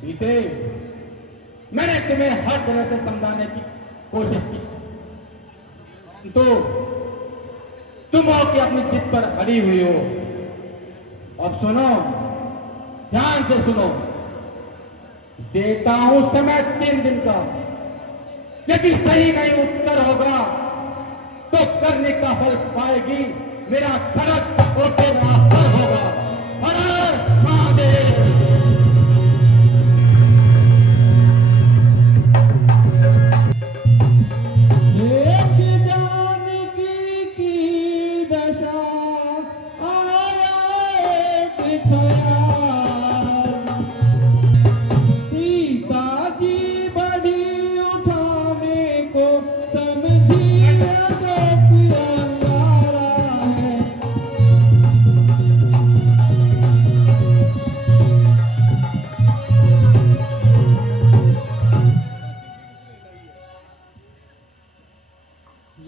सीते, मैंने तुम्हें हर तरह से समझाने की कोशिश की, तो तुम हो कि अपनी जिद पर अड़ी हुई हो। अब सुनो, ध्यान से सुनो, देता हूं समय 3 दिन का। यदि सही नहीं उत्तर होगा तो करने का फल पाएगी मेरा खड़क और तेरा असर होगा। हर हर महादेव।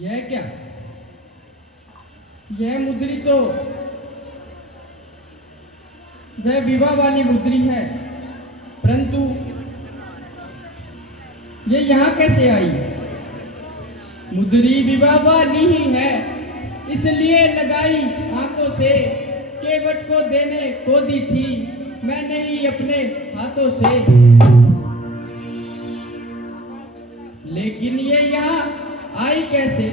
यह क्या? यह मुद्री तो वह विवाह वाली मुद्री है, परंतु ये यहाँ कैसे आई? मुद्री विवाह वाली ही है, इसलिए लगाई आंखों से। केवट को देने को दी थी मैंने ही अपने हाथों से, लेकिन ये यहाँ आई कैसे?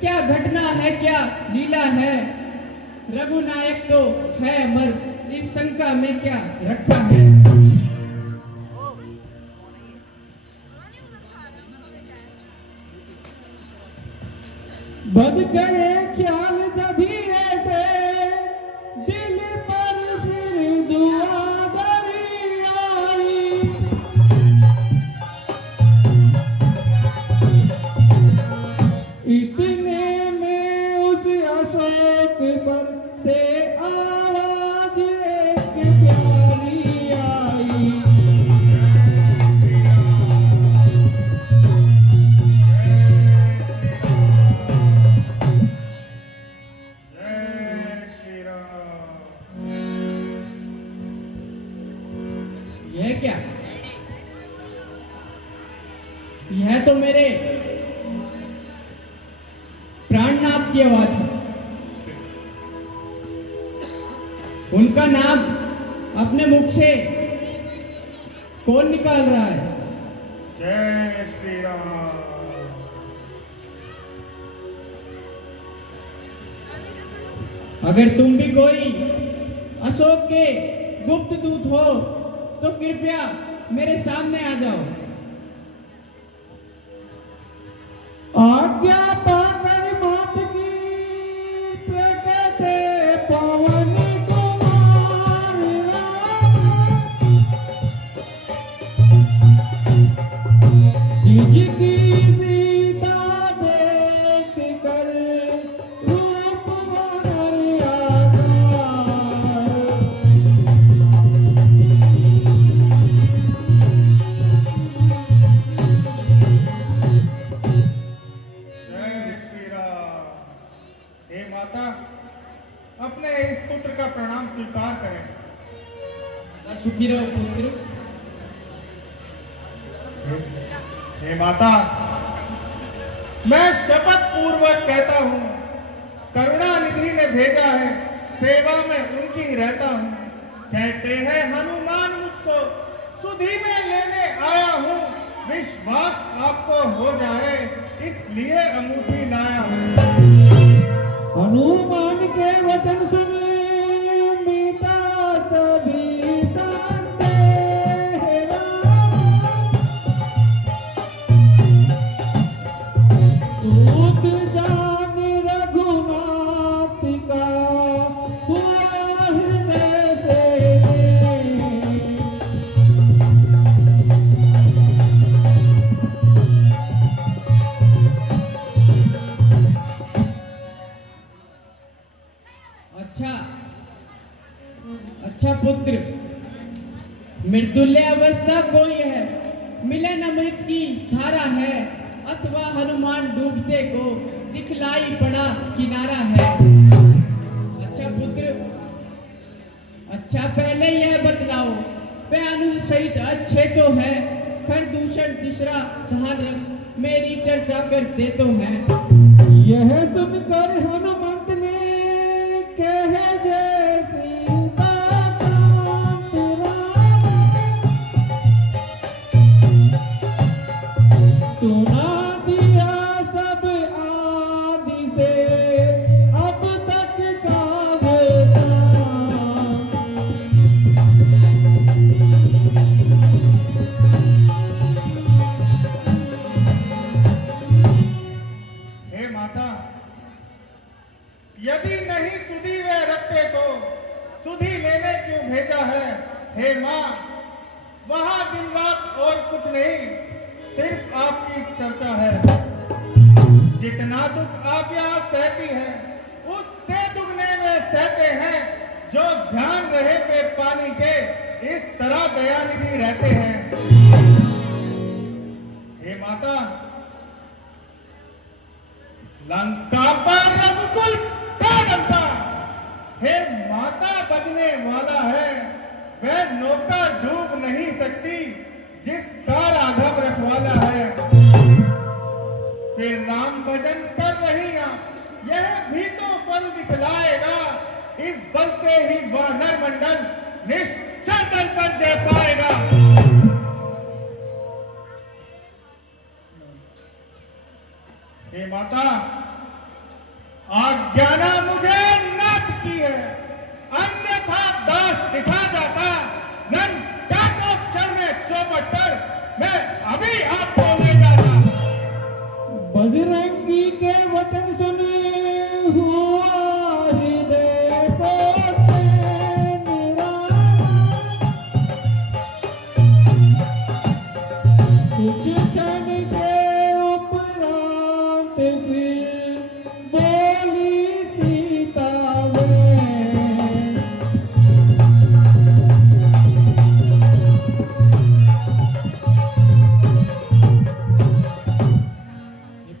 क्या घटना है, क्या लीला है? रघुनायक तो है मर्द, इस शंका में क्या रखा है? बद गए ख्याल तभी ऐसे, दिल पर फिर दुआदारी आई। इतने में उस अशोक पर से आवाज एक प्यारी आई। यह क्या? यह तो मेरे प्राणनाथ की आवाज है। उनका नाम अपने मुख से कौन निकाल रहा है? जय श्री राम। अगर तुम भी कोई अशोक के गुप्त दूत हो तो कृपया मेरे सामने आ जाओ। आज्ञा पाकर मात की प्रकटे पवन कुमार जिज की सीता देख कर रूप वनर आकार। माता, अपने इस पुत्र का प्रणाम स्वीकार करें। सुखी रहो पुत्र। हे माता, मैं शपथ पूर्वक कहता हूँ, करुणा निधि ने भेजा है, सेवा में उनकी ही रहता हूँ। कहते हैं हनुमान मुझको सुधि में लेने आया हूँ, विश्वास आपको हो जाए इसलिए अंगूठी लाया हूँ। हनुमान के वचन सुन अच्छा अच्छा पुत्र, मृदुल्य अवस्था कोई है, मिलन अमृत की धारा है, अथवा हनुमान डूबते को दिखलाई पड़ा किनारा है। अच्छा पुत्र, अच्छा पहले यह बतलाओ, प्यानुल सहित अच्छे तो है, खरदूषण तीसरा सहारन मेरी चर्चा करते तो हैं। यह सुनकर हनुमंत ने कहे जय सीताकांत राम, सुना दिया सब आदि से अब तक का वृतांत। हे माता, यदि नहीं सुधी वे रखते तो सुधी लेने क्यों भेजा है? हे माँ, वहां दिन रात और कुछ नहीं, सिर्फ आपकी चर्चा है। जितना दुख आप यहाँ सहती है, उससे दुगने वे सहते हैं जो ध्यान रहे पे पानी के इस तरह दयानिधि रहते हैं। हे माता, लंका पर रघुकुल का डंका, हे माता बजने वाला है, वह नौका डूब नहीं सकती जिसका राघव रखवाला है। फिर राम भजन कर रही ना, यह भी तो फल दिखलाएगा, इस बल से ही वह नरमंडल निश्चल दल पर जय पाएगा। हे माता, आज्ञाना मुझे नाथ की है, अन्यथा दास दिखा जाता, नन चाटोक्षर में चौपट पर मैं अभी आपको ले जाता। बजरंगी के वचन सुने हुआ हृदय को चैन राम, कुछ क्षण के उपरांत फिर बोली सीता वे,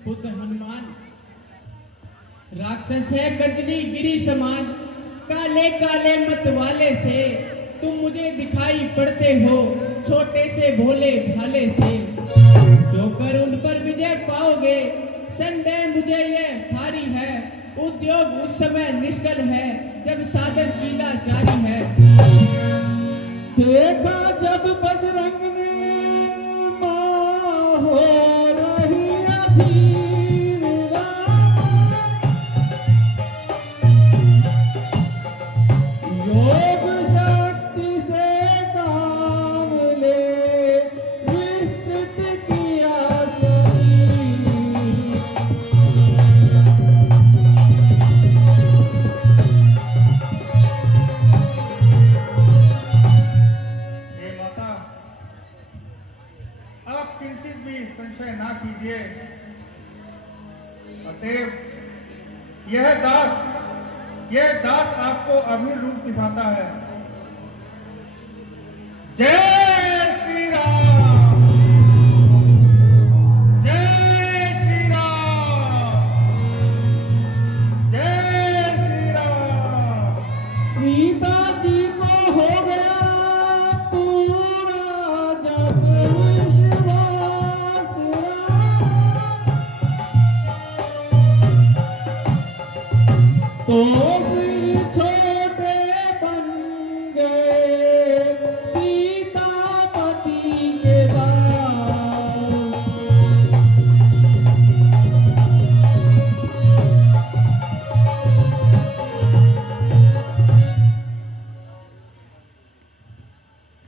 पुत्र हनुमान, राक्षस है गजनी गिरी समान, काले काले मत वाले से तुम मुझे दिखाई पड़ते हो, छोटे से भोले भाले से। जो कर उन पर विजय पाओगे, संदेह मुझे ये भारी है, उद्योग उस समय निष्कल है जब साधन कीला जारी है। देखा जब बजरंग ने माँ हो रही अधीर राम, योग शक्ति से काम ले विस्तृत किया शरीर। हे माता, आप किंचित भी संशय ना कीजिए। अतएव यह दास आपको अभी रूप दिखाता है। जय श्री राम, जय श्री राम, जय श्री राम। सीता जी को हो गया पूरा जब विश्वास राम, तो फिर छोटे बन गए सीतापति के दास।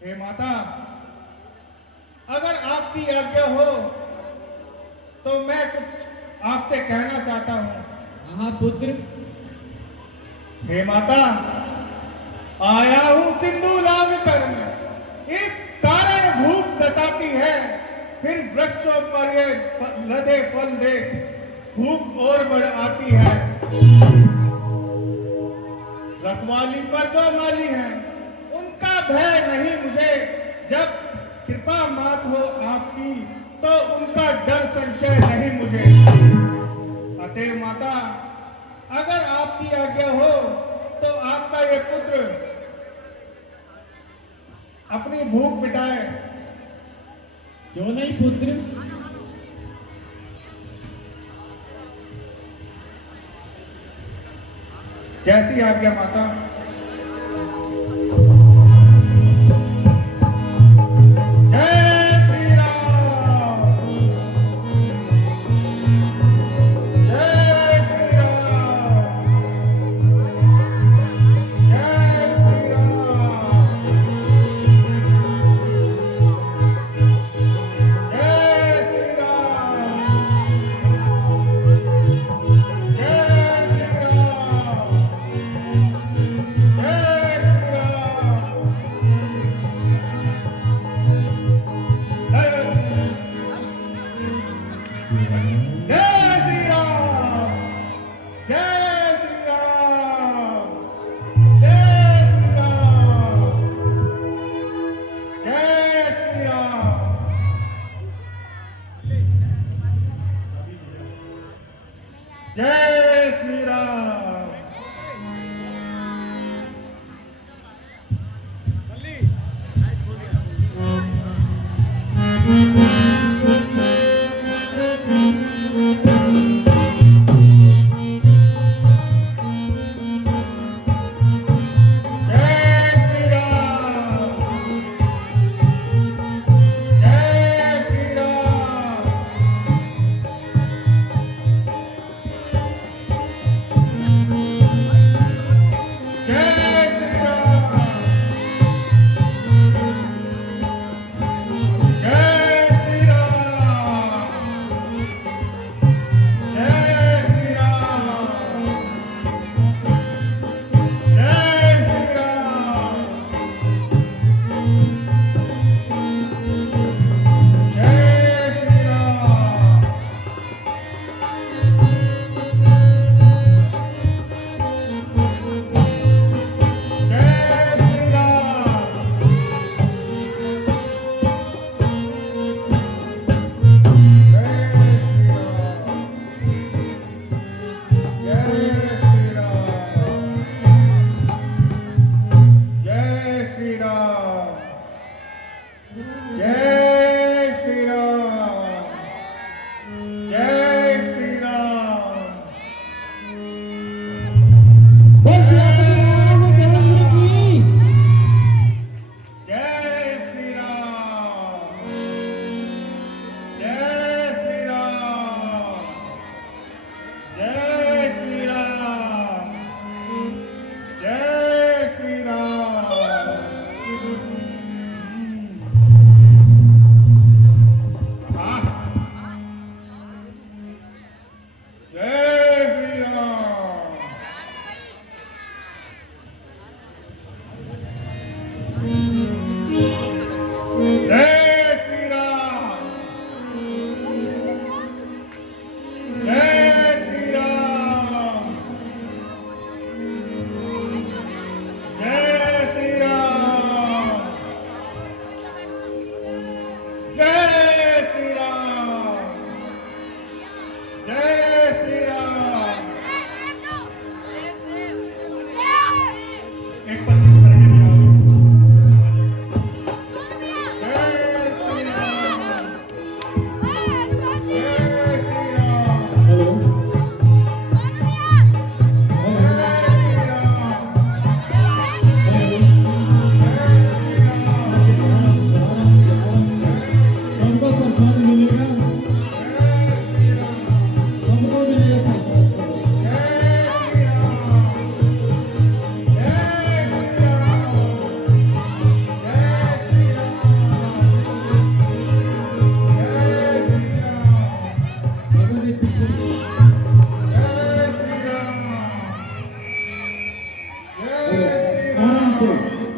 हे माता, अगर आपकी आज्ञा हो तो मैं कुछ आपसे कहना चाहता हूँ। हाँ पुत्र, हे माता, आया हूँ सिंधु लाग कर मैं, इस कारण भूख सताती है, फिर वृक्षों पर ये लदे फल देख भूख और बढ़ आती है। माली हैं, उनका भय नहीं मुझे। जब कृपा मात हो आपकी तो उनका डर संशय नहीं मुझे। अतः माता, अगर आपकी आज्ञा हो तो आपका ये पुत्र अपनी भूख मिटाए। क्यों नहीं पुत्र? जैसी आज्ञा माता। जय श्री राम। जय श्री राम। जय श्री राम। जय श्री राम। जय श्री राम। जय श्री राम।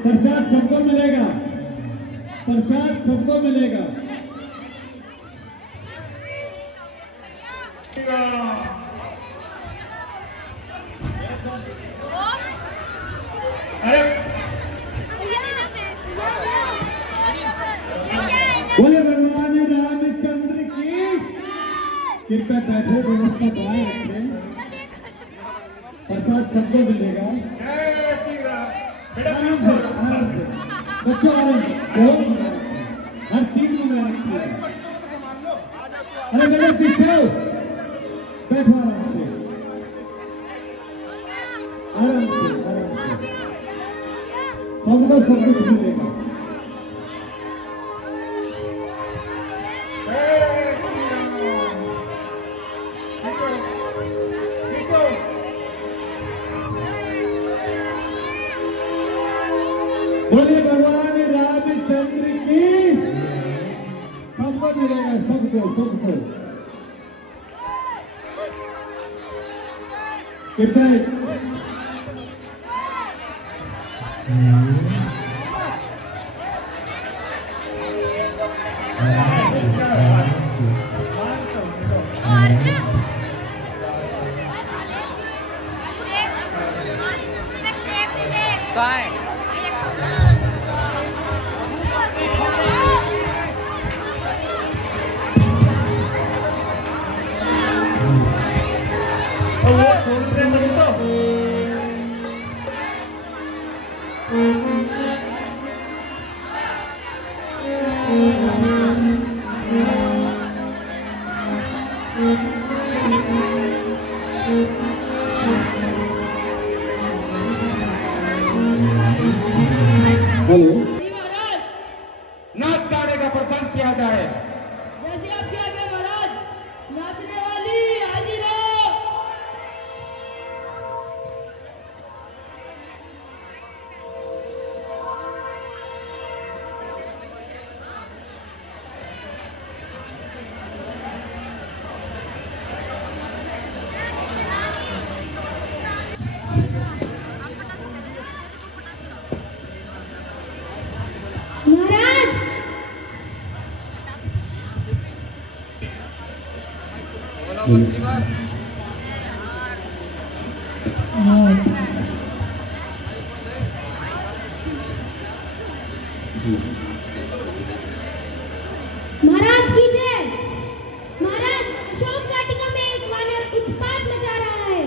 प्रसाद सबको मिलेगा, प्रसाद सबको मिलेगा। अरे बोले भगवान रामचंद्र की कृपया बैठे व्यवस्था बनाए रखें। प्रसाद सबको मिलेगा। जय श्री राम। बेटा आराम से, आराम से। बच्चों आराम से, बहुत हर चीज में रखी है। अरे बेटा पीछे आओ। बैठो आराम से, आराम से, आराम से। सबको सब कुछ मिलेगा। बोले भगवान रामचंद्र की सबको मिलेगा, सबको सबको। कृपया हेलो, महाराज नाच गाने का प्रबंध किया जाए। जैसे आप क्या गए महाराज, नाचने वाली हाजिर हो। महाराज महाराज की जय। महाराज अशोक वाटिका में एक वानर उत्पात मचा रहा है।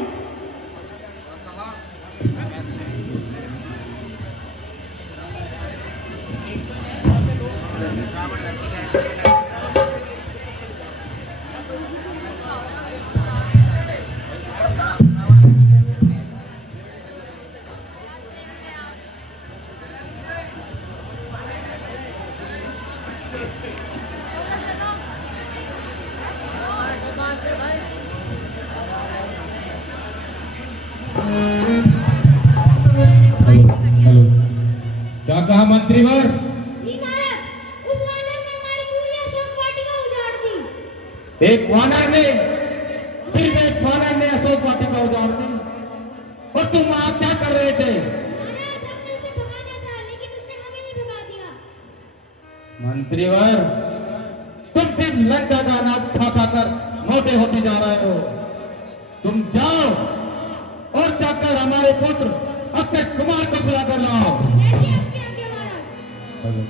हेलो, क्या कहा मंत्रीवर? जी महाराज, उस वानर ने हमारी पूरी अशोक वाटिका उजाड़ दी। एक वानर ने, सिर्फ एक वानर ने अशोक वाटिका उजाड़ दी। और तुम वहां क्या कर रहे थे? महाराज हमने उसे भगाना था, लेकिन उसने हमें ही भगा दिया। मंत्रीवर, तुम सिर्फ लंका का अनाज खा खा कर मोटे होते जा रहे हो। तुम जाओ और जाकर हमारे पुत्र अक्षय कुमार को बुला कर लाओ। जैसे आपकी आज्ञा महाराज।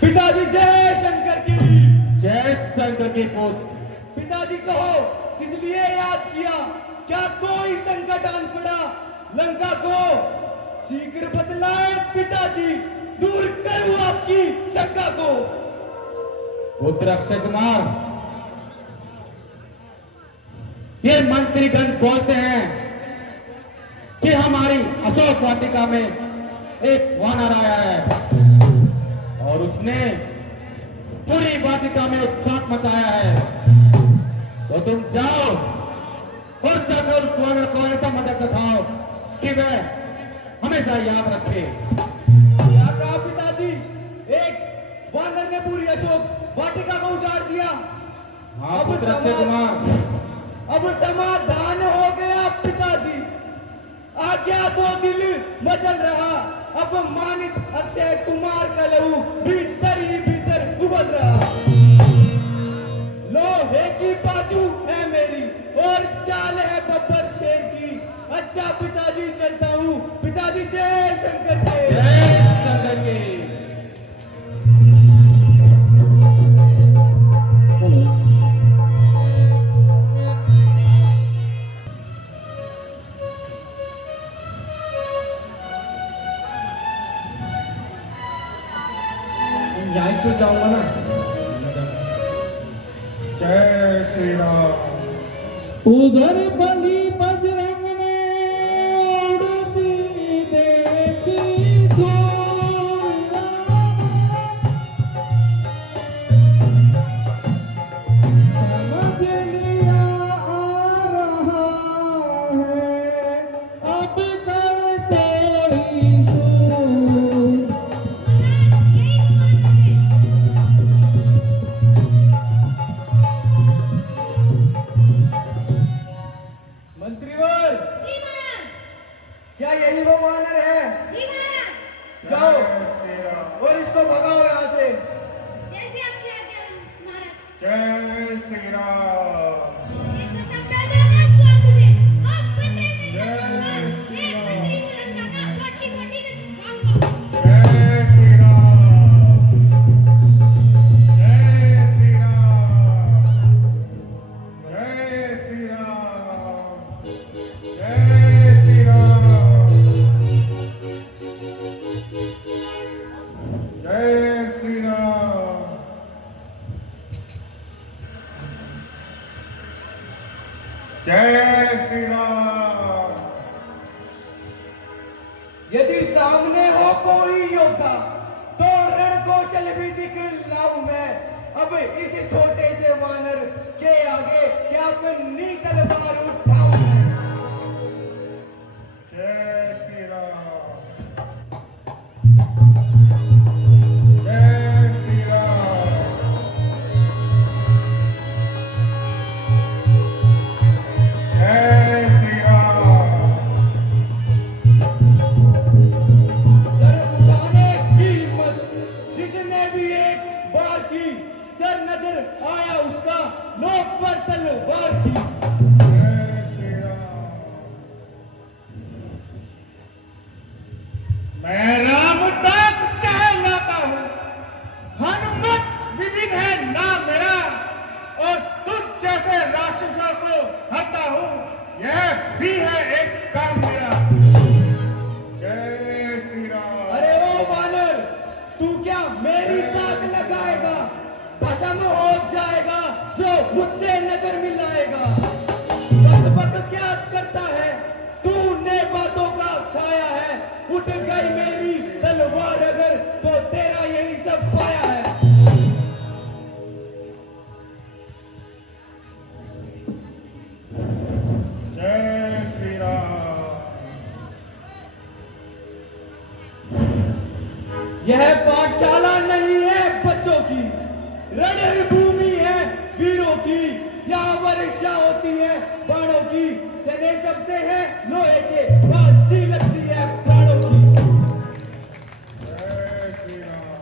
पिताजी जय शंकर की। जय शंकर की पुत्र, पिताजी कहो किस लिए याद किया? क्या कोई संकट आन पड़ा लंका को? शीघ्र बदलाए पिताजी, दूर करूं आपकी शंका को। पुत्र अक्षय कुमार, ये मंत्रीगण बोलते हैं कि हमारी अशोक वाटिका में एक वानर आया है और उसने पूरी वाटिका में उत्पात मचाया है। तो तुम जाओ और जाकर उस वानर को ऐसा मदद चखाओ कि वह हमेशा याद रखे। क्या कहा पिताजी? एक वानर ने पूरी अशोक वाटिका को उजाड़ दिया। हाँ पुत्र अक्षय कुमार, अब समाधान हो गया पिताजी। आज्ञा दो, दिल मचल रहा। अब मानित अक्षय कुमार का लहू भीतर ही भीतर उबल रहा। लोहे की बाजू है मेरी और चाल है बब्बर शेर की। अच्छा पिताजी चलता हूँ। पिताजी जय शंकर के। जय शंकर के। यहाँ तो जाऊंगा ना। जय श्री राम। उधर बलि बजरंग ने उड़ती देखी धूल, समझ लिया आ रहा है अब करते ही शूर। मंत्रीवर, जी महाराज। क्या यही वो वानर है? जी महाराज। जाओ और इसको भगाओ यहाँ से। जैसे आपकी आज्ञा महाराज। जय श्री राम। ऐसा सब दादा स्वाद तुझे। अब बदले में चलूंगा। एक मंत्री को लंका का कोटी-कोटी में चुकाऊंगा। जय श्री राम। जय श्री राम। जय श्री राम। जय श्री राम। जय श्री राम। जय श्री राम। यदि सामने हो कोई योद्धा तो रणकौशल भी दिखलाऊं मैं। अब इस छोटे से वानर के आगे क्या अपनी तलवार उठाऊं मैं। जय श्री राम। जय श्री राम। जय श्री राम। सर उठाने की हिम्मत जिसने भी एक बार की, सर नजर आया उसका लोक पर तलवार की। जय श्री राम। मैं रामदास कहलाता हूँ, हनुमत विविध है नाम मेरा और तुझ जैसे राक्षसों को हरता हूँ, यह भी है एक काम मेरा। जय श्री राम। अरे ओ वानर, तू क्या मेरी ताक लगाएगा? भस्म हो जाएगा जो मुझसे नजर मिलाएगा। बक क्या करता है? तूने बातों का खाया है। उठ गई मेरी तलवार अगर तो तेरा यही सब पाया है। जय श्री राम। यह पाठशाला नहीं है बच्चों की, रणभूमि है वीरों की। यहाँ वर्षा होती है बाणों की, चने चबते हैं लोहे के, बाजी लगती है प्राणों की। जय श्री राम।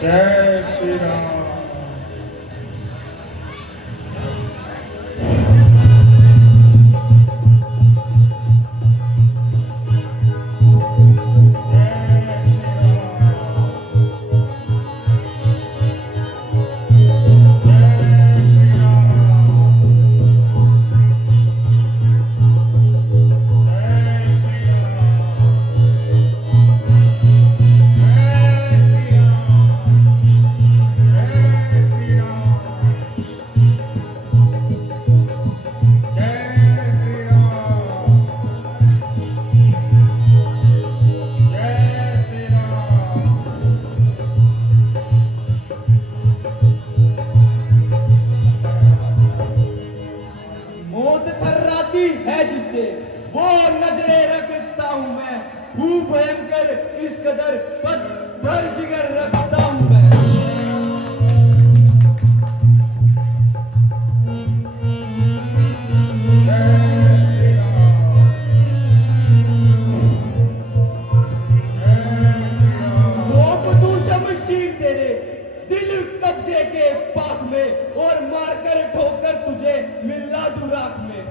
जय श्री राम। लगती है जिससे वो नजरें रखता हूँ मैं, हूँ भयंकर इस कदर पत्थर जिगर रखता हूँ मैं। कब्जे के पाक में और मारकर ठोकर तुझे मिला दूं राख में।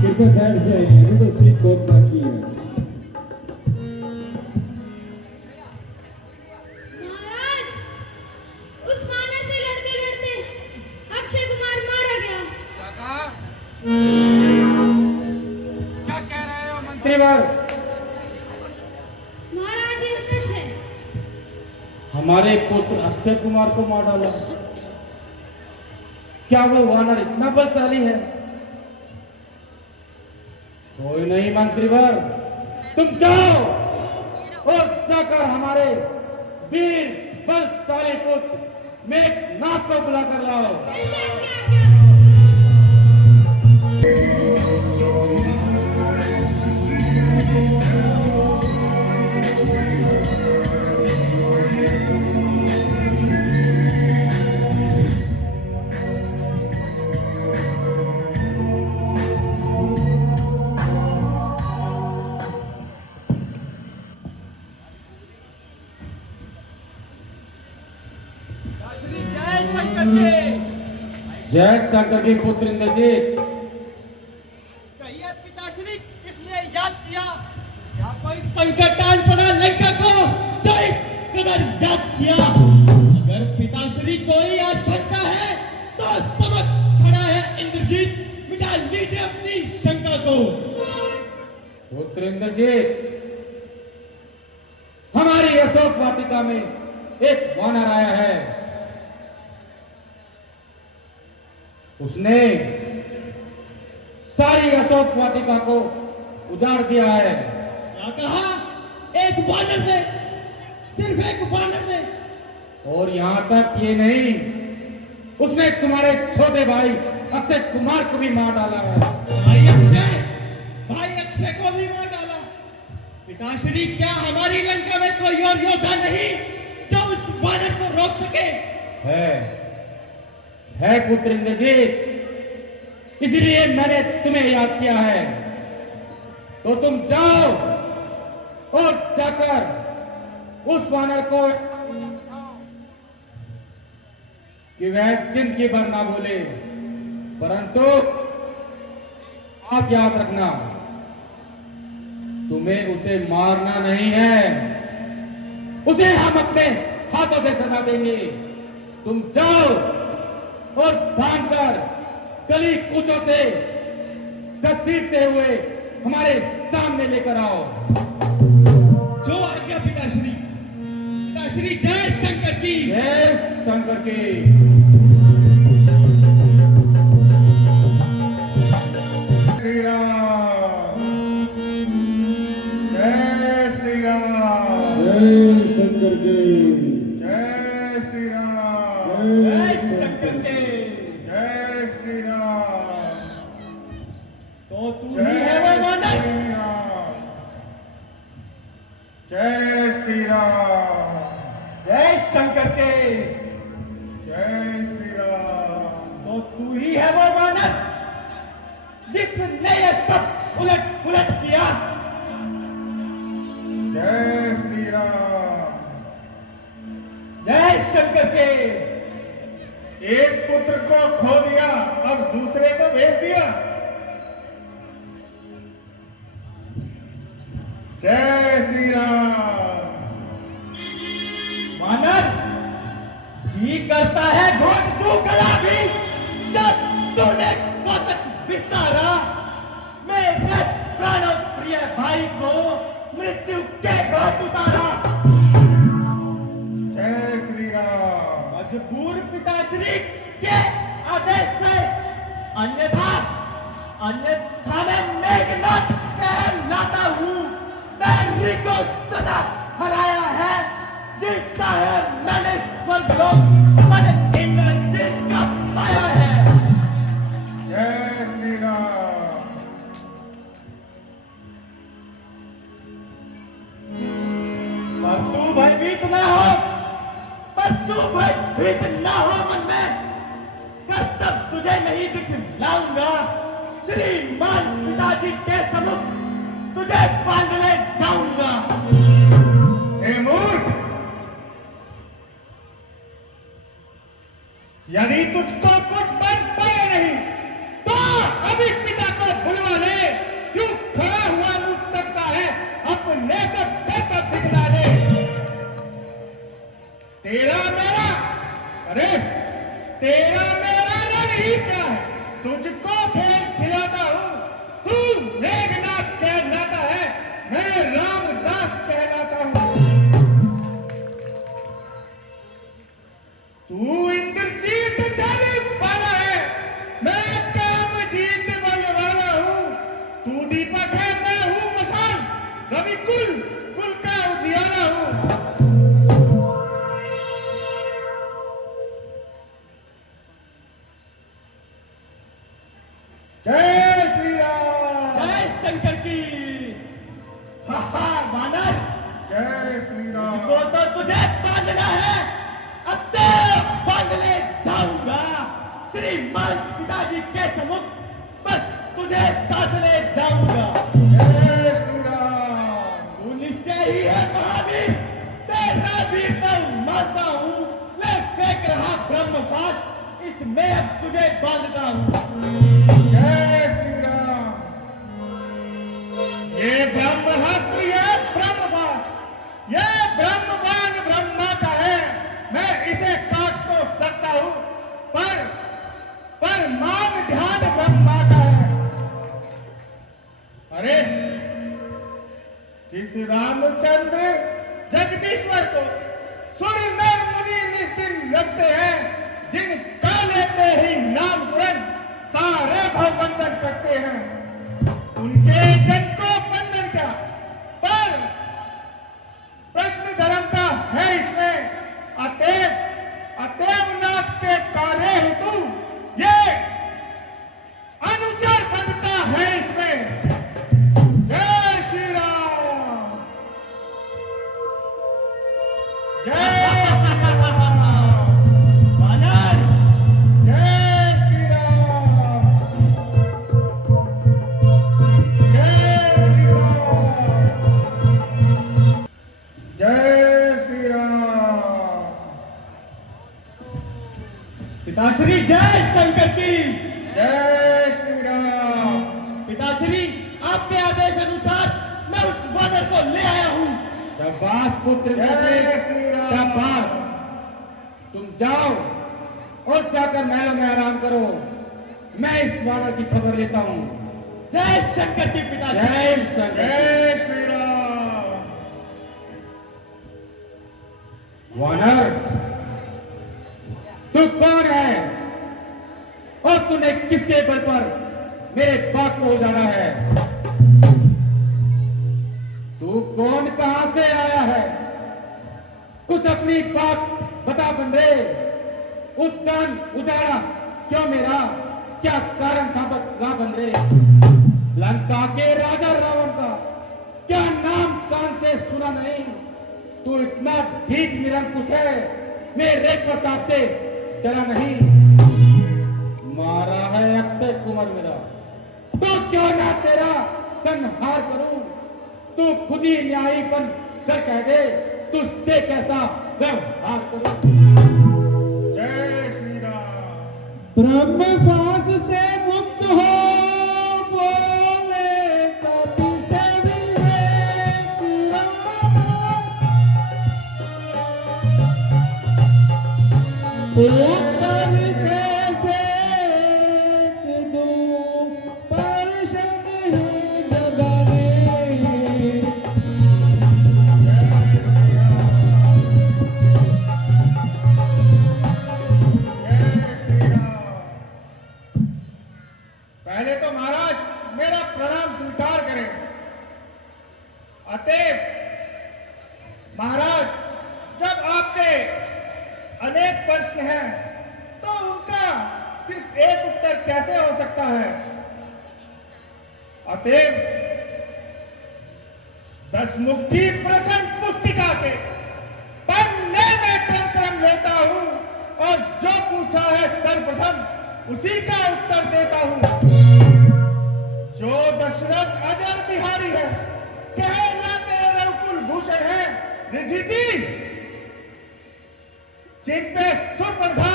कृपया बैठ जाइए, ये तो सीट बहुत बाकी है। महाराज, उस वानर से लड़ते लड़ते अक्षय कुमार मारा गया। क्या कह रहे हो मंत्रीवर? महाराज, ये सच है। हमारे पुत्र अक्षय कुमार को मार डाला। क्या वो वानर इतना बलशाली है? कोई नहीं मंत्रीवर, तुम जाओ और जाकर हमारे वीर बलशाली पुत्र मेघनाथ को बुला कर लाओ। जैसे आपकी आज्ञा। जय शंकर के पुत्र इंद्रजीत। कहिए पिताश्री, किसने याद किया? क्या कोई संकट आन पड़ा लंका को तो इस कदर याद किया? अगर पिताश्री कोई आशंका है तो समक्ष खड़ा है इंद्रजीत, मिटा लीजिए अपनी शंका को। पुत्र इंद्रजीत, हमारी अशोक वाटिका में एक वानर आया है। उसने सारी अशोक वाटिका को उजाड़ दिया है। क्या कहा? एक वानर ने, सिर्फ एक वानर ने? और यहां तक ये नहीं, उसने तुम्हारे छोटे भाई अक्षय कुमार को भी मार डाला है। भाई अक्षय को भी मार डाला? पिताश्री, क्या हमारी लंका में कोई और योद्धा नहीं जो उस वानर को रोक सके? है पुत्र इंद्रजीत, इसलिए मैंने तुम्हें याद किया है। तो तुम जाओ और जाकर उस वानर को कि वह जिंदगी भर ना बोले, परंतु आप याद रखना, तुम्हें उसे मारना नहीं है, उसे हम अपने हाथों से सजा देंगे। तुम जाओ और बांधकर गली कूचों से घसीटते हुए हमारे सामने लेकर आओ। जो आज्ञा पिताश्री। पिताश्री, जय शंकर की। जय शंकर की। श्री राम, जय श्री राम, जय शंकर के, जय श्री राम, जय शंकर शंकर के। जय श्री राम, तो तू ही है वो वानर? जय श्री राम, जय शंकर के। जय श्री राम, तो तू ही है वो वानर जिसने ये सब उलट पुलट किया? जय श्री राम। जय शंकर के। एक पुत्र को खो दिया, अब दूसरे को भेज दिया। जय श्री राम। जी करता है घोट तू गला भी जब तूने कौतक विस्तारा मेरे प्राणों प्रिय भाई को मृत्यु के घाट उतारा। जय श्री राम। मजबूर पिताश्री के आदेश से अन्यथा मैं मेघनाथ कहलाता हूँ। मैंने को सदा हराया है, जीता है मैंने स्वर्गलोक मैंने इंद्रजीत का पाया है। जय श्री राम। पर तू भयभीत न हो, पर तू भयभीत न हो मन में, कर्तव्य तुझे नहीं दिखलाऊंगा। श्रीमान पिताजी के सम्मुख तुझे बांध ले जाऊंगा। हे मूर्ख, यदि तुझको कुछ बन पड़े नहीं तो अभी पिता को बुलवा ले। क्यों खड़ा हुआ मुझ सकता है, अपने को बेहतर दिखला दे। तेरा मेरा, अरे तेरा मेरा नहीं क्या है, तुझको खेल खिलाता हूँ। तू मेघनाथ कहलाता है, मैं रामदास कहलाता हूँ। तू इंद्रजीत जाने वाला है, मैं कामजीत बलवाला हूँ। तू दीपक है, मैं हूँ मशाल, रवि कुल का उजियारा हूँ। जय श्री राम। जय शंकर की। हा वानर, जय श्री राम। को तो तुझे बांधना है, अब तो बांध ले जाऊंगा। श्रीमान पिताजी के सम्मुख बस तुझे साथ ले जाऊंगा। जय श्री राम। तू निश्चय ही है महावीर, तेरा भी तो मानता हूँ। ले फेंक रहा ब्रह्मपाश, इसमें अब तुझे बांधता हूँ। जय श्री राम। ये ब्रह्महस्त्र, ये ब्रह्मपाश, ये ब्रह्मवान ब्रह्मा का है। मैं इसे काट तो सकता हूँ, पर मान ध्यान ब्रह्मा का है। अरे जिस रामचंद्र जगदीश्वर को सूर्य नर मुनि निस्दिन रखते हैं, जिन का लेते ही नाम तुरंत सारे भवबंधन करते हैं, उनके जन को बंधन क्या, पर प्रश्न धर्म का है इसमें। अतएव नाथ के कार्य हेतु ये अनुचर बनता है इसमें। जय श्री राम। जय श्री राम। वानर, जय श्री राम। जय श्री राम। जय श्री राम। पिताश्री जय शंकर की। जय श्री राम। पिताश्री आपके आदेश अनुसार मैं उस वानर को ले आया हूँ। शाबाश पुत्र जय श्री राम। शाबाश। तुम जाओ और जाकर महलों में आराम करो, मैं इस वानर की खबर लेता हूँ। जय शंकर की पिताश्री। जय शंकर। जय श्री राम। वानर, तू कौन है और तूने किसके बल पर मेरे बाप को उजाड़ा है? तू कौन, कहां से आया है? कुछ अपनी बात बता बंदे। उद्यान उजाड़ा क्यों मेरा, क्या कारण था बता बंदे? लंका के राजा रावण का क्या नाम कान से सुना नहीं? तू इतना ढीठ निरंकुश है, मेरे प्रताप से डरा नहीं। मारा है अक्षय कुमार मेरा, तो क्यों ना तेरा संहार करूं? तू खुद ही न्यायी बन कर कह दे, तुझसे कैसा व्यवहार करूं? जय श्री राम। ब्रह्मपाश से मुक्त हो बोले कपि से विवेक राम। उत्तर कैसे दूं परशन ही जगावे। पहले तो महाराज मेरा प्रणाम स्वीकार करें। अतएव महाराज, जब आपके अनेक प्रश्न हैं तो उनका सिर्फ एक उत्तर कैसे हो सकता है? अतएव 10 मुक्ति प्रश्न पुस्तिका के पन्ने में क्रम लेता हूं और जो पूछा है सर्वप्रथम उसी का उत्तर देता हूं। जो दशरथ अजर बिहारी है, कहलाते रघुकुल भूषण है, निजिति जिन पे सुप्रधा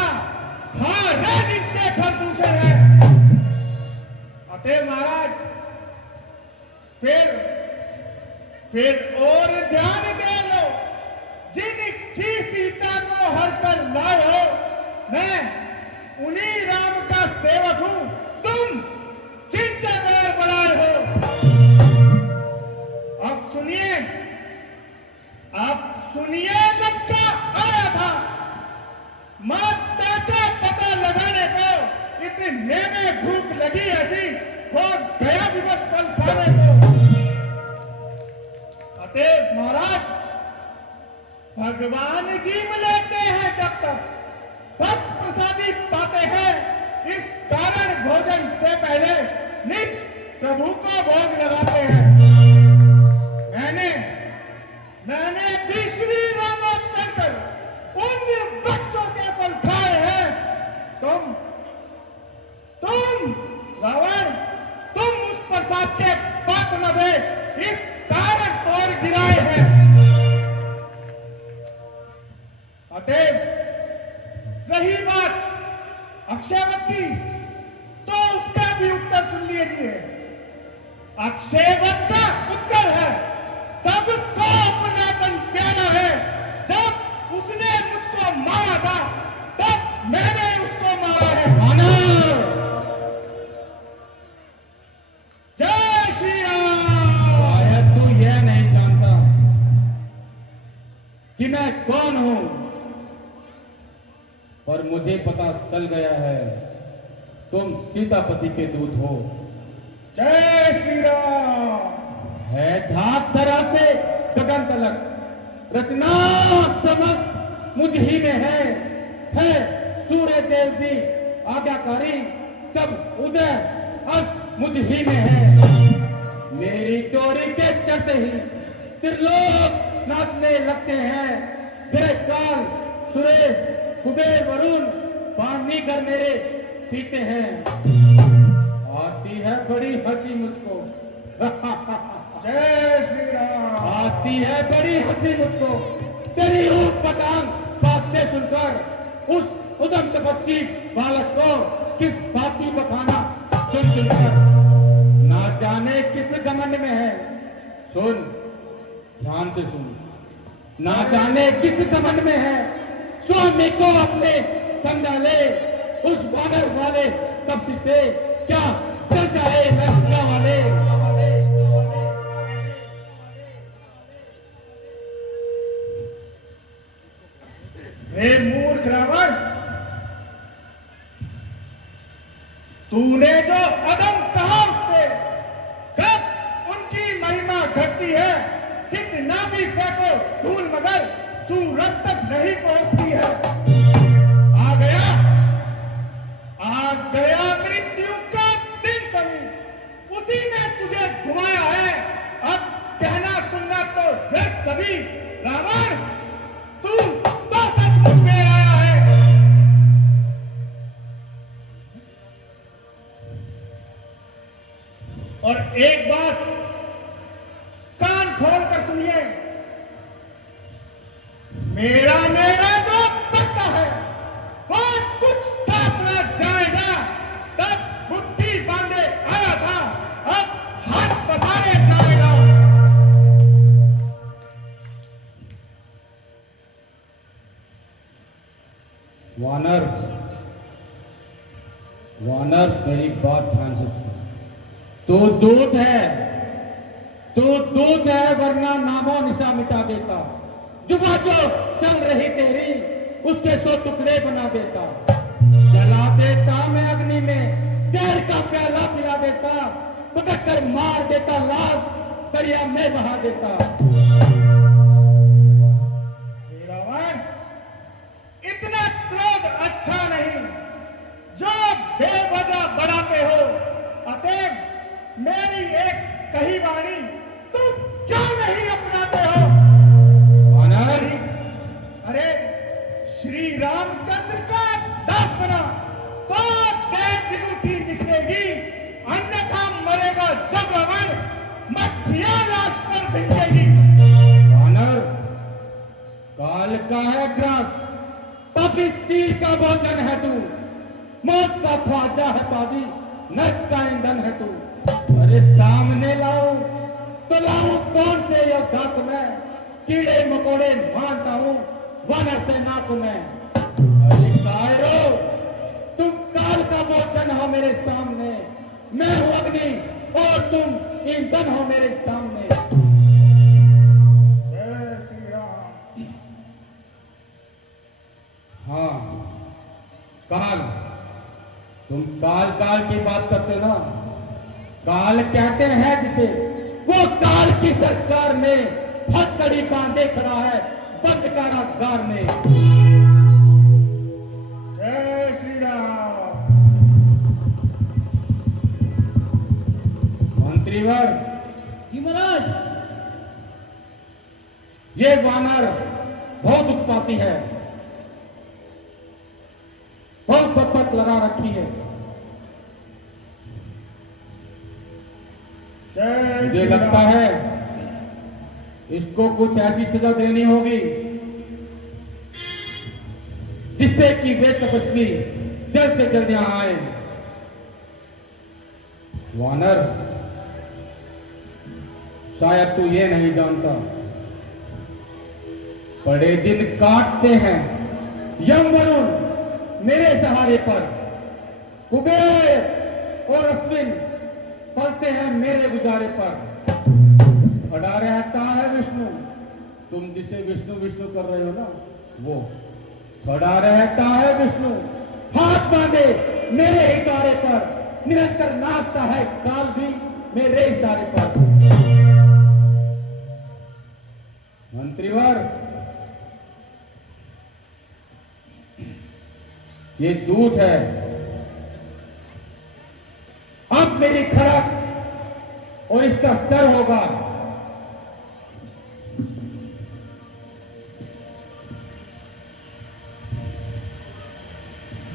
हारे जिनसे घर दूषण है। अतः महाराज फिर और ध्यान दे लो, जिनकी सीता को हर कर लाए हो, मैं उन्हीं राम का सेवक हूं, तुम जिनसे बैर बढ़ाए हो। अब सुनिए जब का आया था माता का पता लगाने को, इतने में भूख लगी ऐसी हो गया दिवस फल खाने को। अतएव महाराज, भगवान जीव लेते हैं जब तक भक्त प्रसादी पाते हैं, इस कारण भोजन से पहले निज प्रभु को भोग लगाते हैं। मैंने भी श्री राम कर उन वृक्षों के फल खाए हैं। तुम रावण, तुम उस प्रसाद के पात न दे, इस कारण तोड़ गिराए हैं। अतएव रही बात अक्षयवत की, तो उसका भी उत्तर सुन लीजिए। अक्षयवत का उत्तर है, सबको अपना तन प्यारा है। जब उसने मुझको मारा था, तब मैंने उसको मारा है। माना। जय श्री राम। शायद तू यह नहीं जानता कि मैं कौन हूं, पर मुझे पता चल गया है, तुम सीतापति के दूत हो। जय श्री राम। है धाक धरा से गगन तलक, रचना समस्त मुझ ही में है सूर्य देव भी आज्ञाकारी, सब उदय अस्त मुझ ही में है। मेरी चोरी के चढ़ते ही त्रिलोक नाचने लगते हैं। ग्रह काल सुरेश कुबेर वरुण पानी कर मेरे पीते हैं। आती है बड़ी हंसी मुझको जय श्री राम। आती है बड़ी हंसी मुझको, तेरी ऊट पटांग बातें सुनकर। उस उदम तपस्वी बालक को किस बात की बखाना सुन सुनकर, ना जाने किस घमंड में है। सुन, ध्यान से सुन, ना जाने किस घमंड में है। स्वामी को अपने समझा ले, उस बानर वाले तपस्वी से क्या चल जाए लंका वाले। हे मूर्ख रावण, तूने जो अदम कहा उससे कब उनकी महिमा घटती है। कितना भी फेंको धूल मगर सूरज तक नहीं पहुंचती है। आ गया मृत्यु का दिन सभी, उसी ने तुझे घुमाया है। अब कहना सुनना तो व्यर्थ सभी। रावण, तू तो सचमुच में आया है। और एक बात कान खोल कर सुनिए, मेरा जो वानर, वानर मेरी बात ध्यान से सुन। तू दूत है, तू दूत है, वरना नामो निशा मिटा देता। जुबा जो चल रही तेरी उसके 100 टुकड़े बना देता। जला देता मैं अग्नि में, जहर का प्याला पिला देता। पटक कर मार देता, लाश दरिया में बहा देता। रावण, इतना क्रोध अच्छा नहीं जो बेवजह बढ़ाते हो। अतएव मेरी एक कही वाणी तुम क्यों नहीं अपनाते हो? वानर, अरे श्री रामचंद्र का दास बना तो देश विमुक्ति निकलेगी, अन्यथा मरेगा जब रावण मठिया लाश पर भिंजेगी। वानर, काल का है ग्रास, पापी तीर का भोजन है तू। मौत का ख्वाजा है पाजी, नरक का ईंधन है तू। अरे सामने लाओ तो लाऊं कौन से योद्धा तुम्हें? कीड़े मकोड़े मारता हूं वानर सेना को मैं। अरे कायरो, तुम काल का भोजन हो मेरे सामने। मैं हूं अग्नि और तुम ईंधन हो मेरे सामने। जय श्री राम। हाँ, काल, तुम काल काल की बात करते ना। काल कहते हैं जिसे, वो काल की सरकार में हथकड़ी बांधे खड़ा है बंद कारागार में। जय श्री राम। मंत्रीवर, जी महाराज। ये वानर बहुत उत्पाती है, बहुत बकबक लगा रखी है। जय मुझे श्री लगता राम। है इसको कुछ ऐसी सजा देनी होगी जिससे कि वे तपस्वी जल्द से जल्द यहां आए। वानर, शायद तू ये नहीं जानता, बड़े दिन काटते हैं यम वरुण मेरे सहारे पर। कुबेर और अश्विन पलते हैं मेरे गुजारे पर। खड़ा रहता है विष्णु, तुम जिसे विष्णु विष्णु कर रहे हो ना, वो खड़ा रहता है विष्णु, हाथ बांधे मेरे इशारे पर। निरंतर नाचता है काल भी मेरे इशारे पर। मंत्रीवर, ये दूत है। अब मेरी खड़क और इसका सर होगा।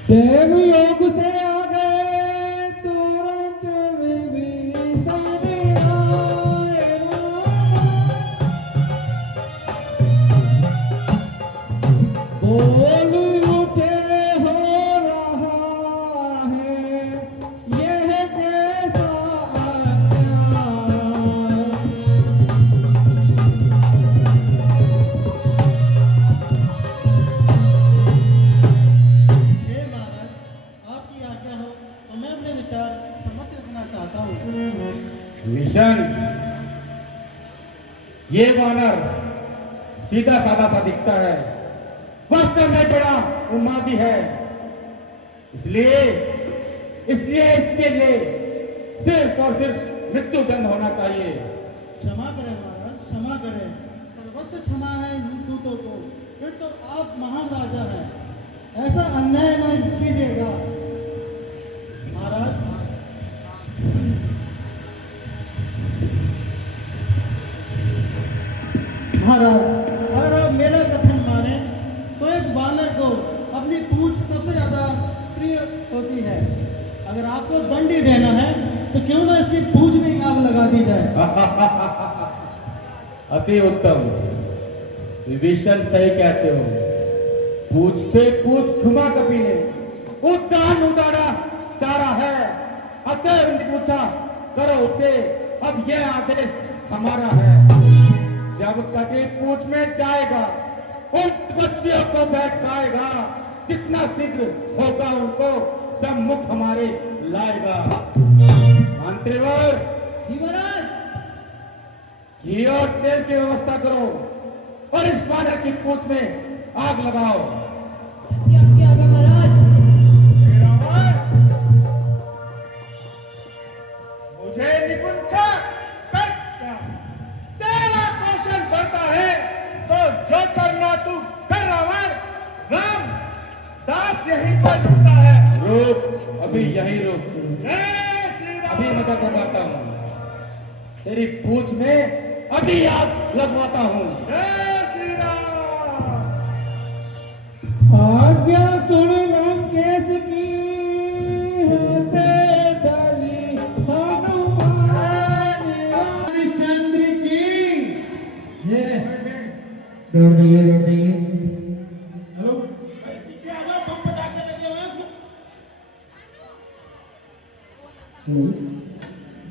देव योग से आ गए तुरंत विभीषण आए। बोल उठे हो रहा है यह कैसा अन्याय। हे महाराज, आपकी आज्ञा हो तो मैं अपने विचार समझ रखना चाहता हूँ। मिशन, ये वानर सीधा साधा सा दिखता है, वास्तव में बड़ा उन्मादी है। इसलिए इसलिए इसके लिए सिर्फ और सिर्फ मृत्यु दंड होना चाहिए। क्षमा करें महाराज, क्षमा करें। सर्वत्र क्षमा है इन दूतों को। फिर तो आप महान राजा हैं, ऐसा अन्याय नहीं कीजिएगा महाराज। महाराज, अगर आप मेरा कथन माने तो एक वानर को अपनी पूंछ सबसे ज्यादा प्रिय होती है। अगर आपको दंड ही देना है तो क्यों ना इसकी पूंछ में आग लगा दी जाए। अति उत्तम, विभीषण सही कहते हो। पूछ पे पूछ घुमा कभी ने, उद्दान उदारा सारा है। अतः पूछा करो उसे, अब यह आदेश हमारा है। जब कभी पूछ में जाएगा, उन तपस्वियों को बैठाएगा, कितना शीघ्र होगा उनको सम्मुख हमारे लाएगा। मंत्रीवर, महाराज। घी और तेल की व्यवस्था करो और इस बानर की पूंछ में आग लगाओ। ऐसी आपकी आज्ञा महाराज। मुझे निपुंछा कर, तेरा कौशल बढ़ता है तो जो करना तू कर रावण। राम दास यहीं पर रुकता है। रुक, अभी यही रुक। जय श्री राम। अभी मैं बताता हूँ, तेरी पूंछ में अभी आग लगवाता हूँ। जय श्री राम। आज्ञा सुन लंकेश की हंसे डाली हनुमान चंद्र की। दौड़ जाइए, दौड़ जाइए। हेलो, पीछे आ जाओ, बम पटाखे लगे हुए हैं।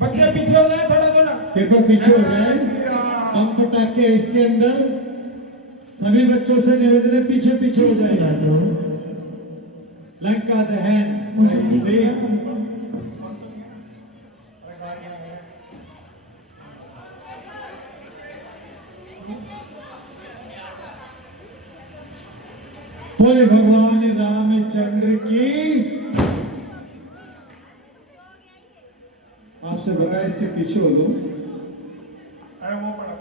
बच्चे पीछे हो जाए, थोड़ा थोड़ा पेपर पीछे हो गए। बम पटाखे इसके अंदर, सभी बच्चों से निवेदन है पीछे पीछे हो जाएगा। लंका दहन बोले भगवान रामचंद्र की। आपसे बता, इसके पीछे हो लो। अरे वो पड़ा।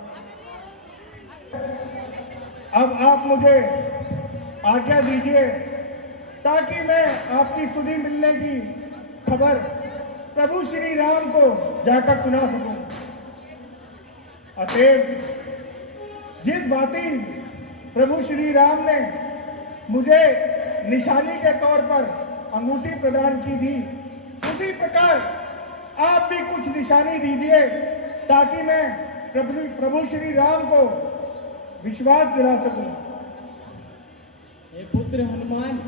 अब आप मुझे आज्ञा दीजिए ताकि मैं आपकी सुधि मिलने की खबर प्रभु श्री राम को जाकर सुना सकूं। अतएव जिस भांति प्रभु श्री राम ने मुझे निशानी के तौर पर अंगूठी प्रदान की थी, उसी प्रकार आप भी कुछ निशानी दीजिए ताकि मैं प्रभु श्री राम को विश्वास दिला सकूं। हे पुत्र हनुमान,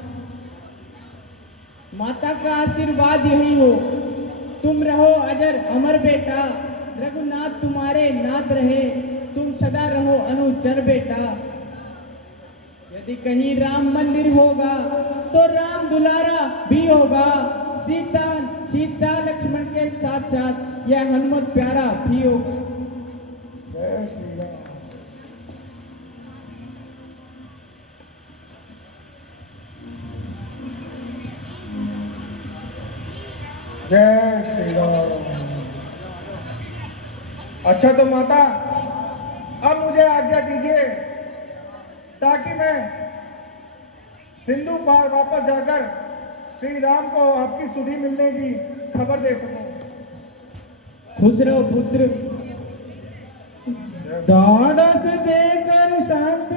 माता का आशीर्वाद यही हो। तुम रहो अजर अमर बेटा, रघुनाथ तुम्हारे नाथ रहे, तुम सदा रहो अनुचर बेटा। यदि कहीं राम मंदिर होगा तो राम दुलारा भी होगा। सीता सीता लक्ष्मण के साथ साथ यह हनुमत प्यारा भी होगा। जय श्री राम। जय श्री राम। अच्छा तो माता, अब मुझे आज्ञा दीजिए ताकि मैं सिंधु पार वापस जाकर श्री राम को आपकी सुधि मिलने की खबर दे सकूं। खुश रहो पुत्र। ढाढ़स देकर शांत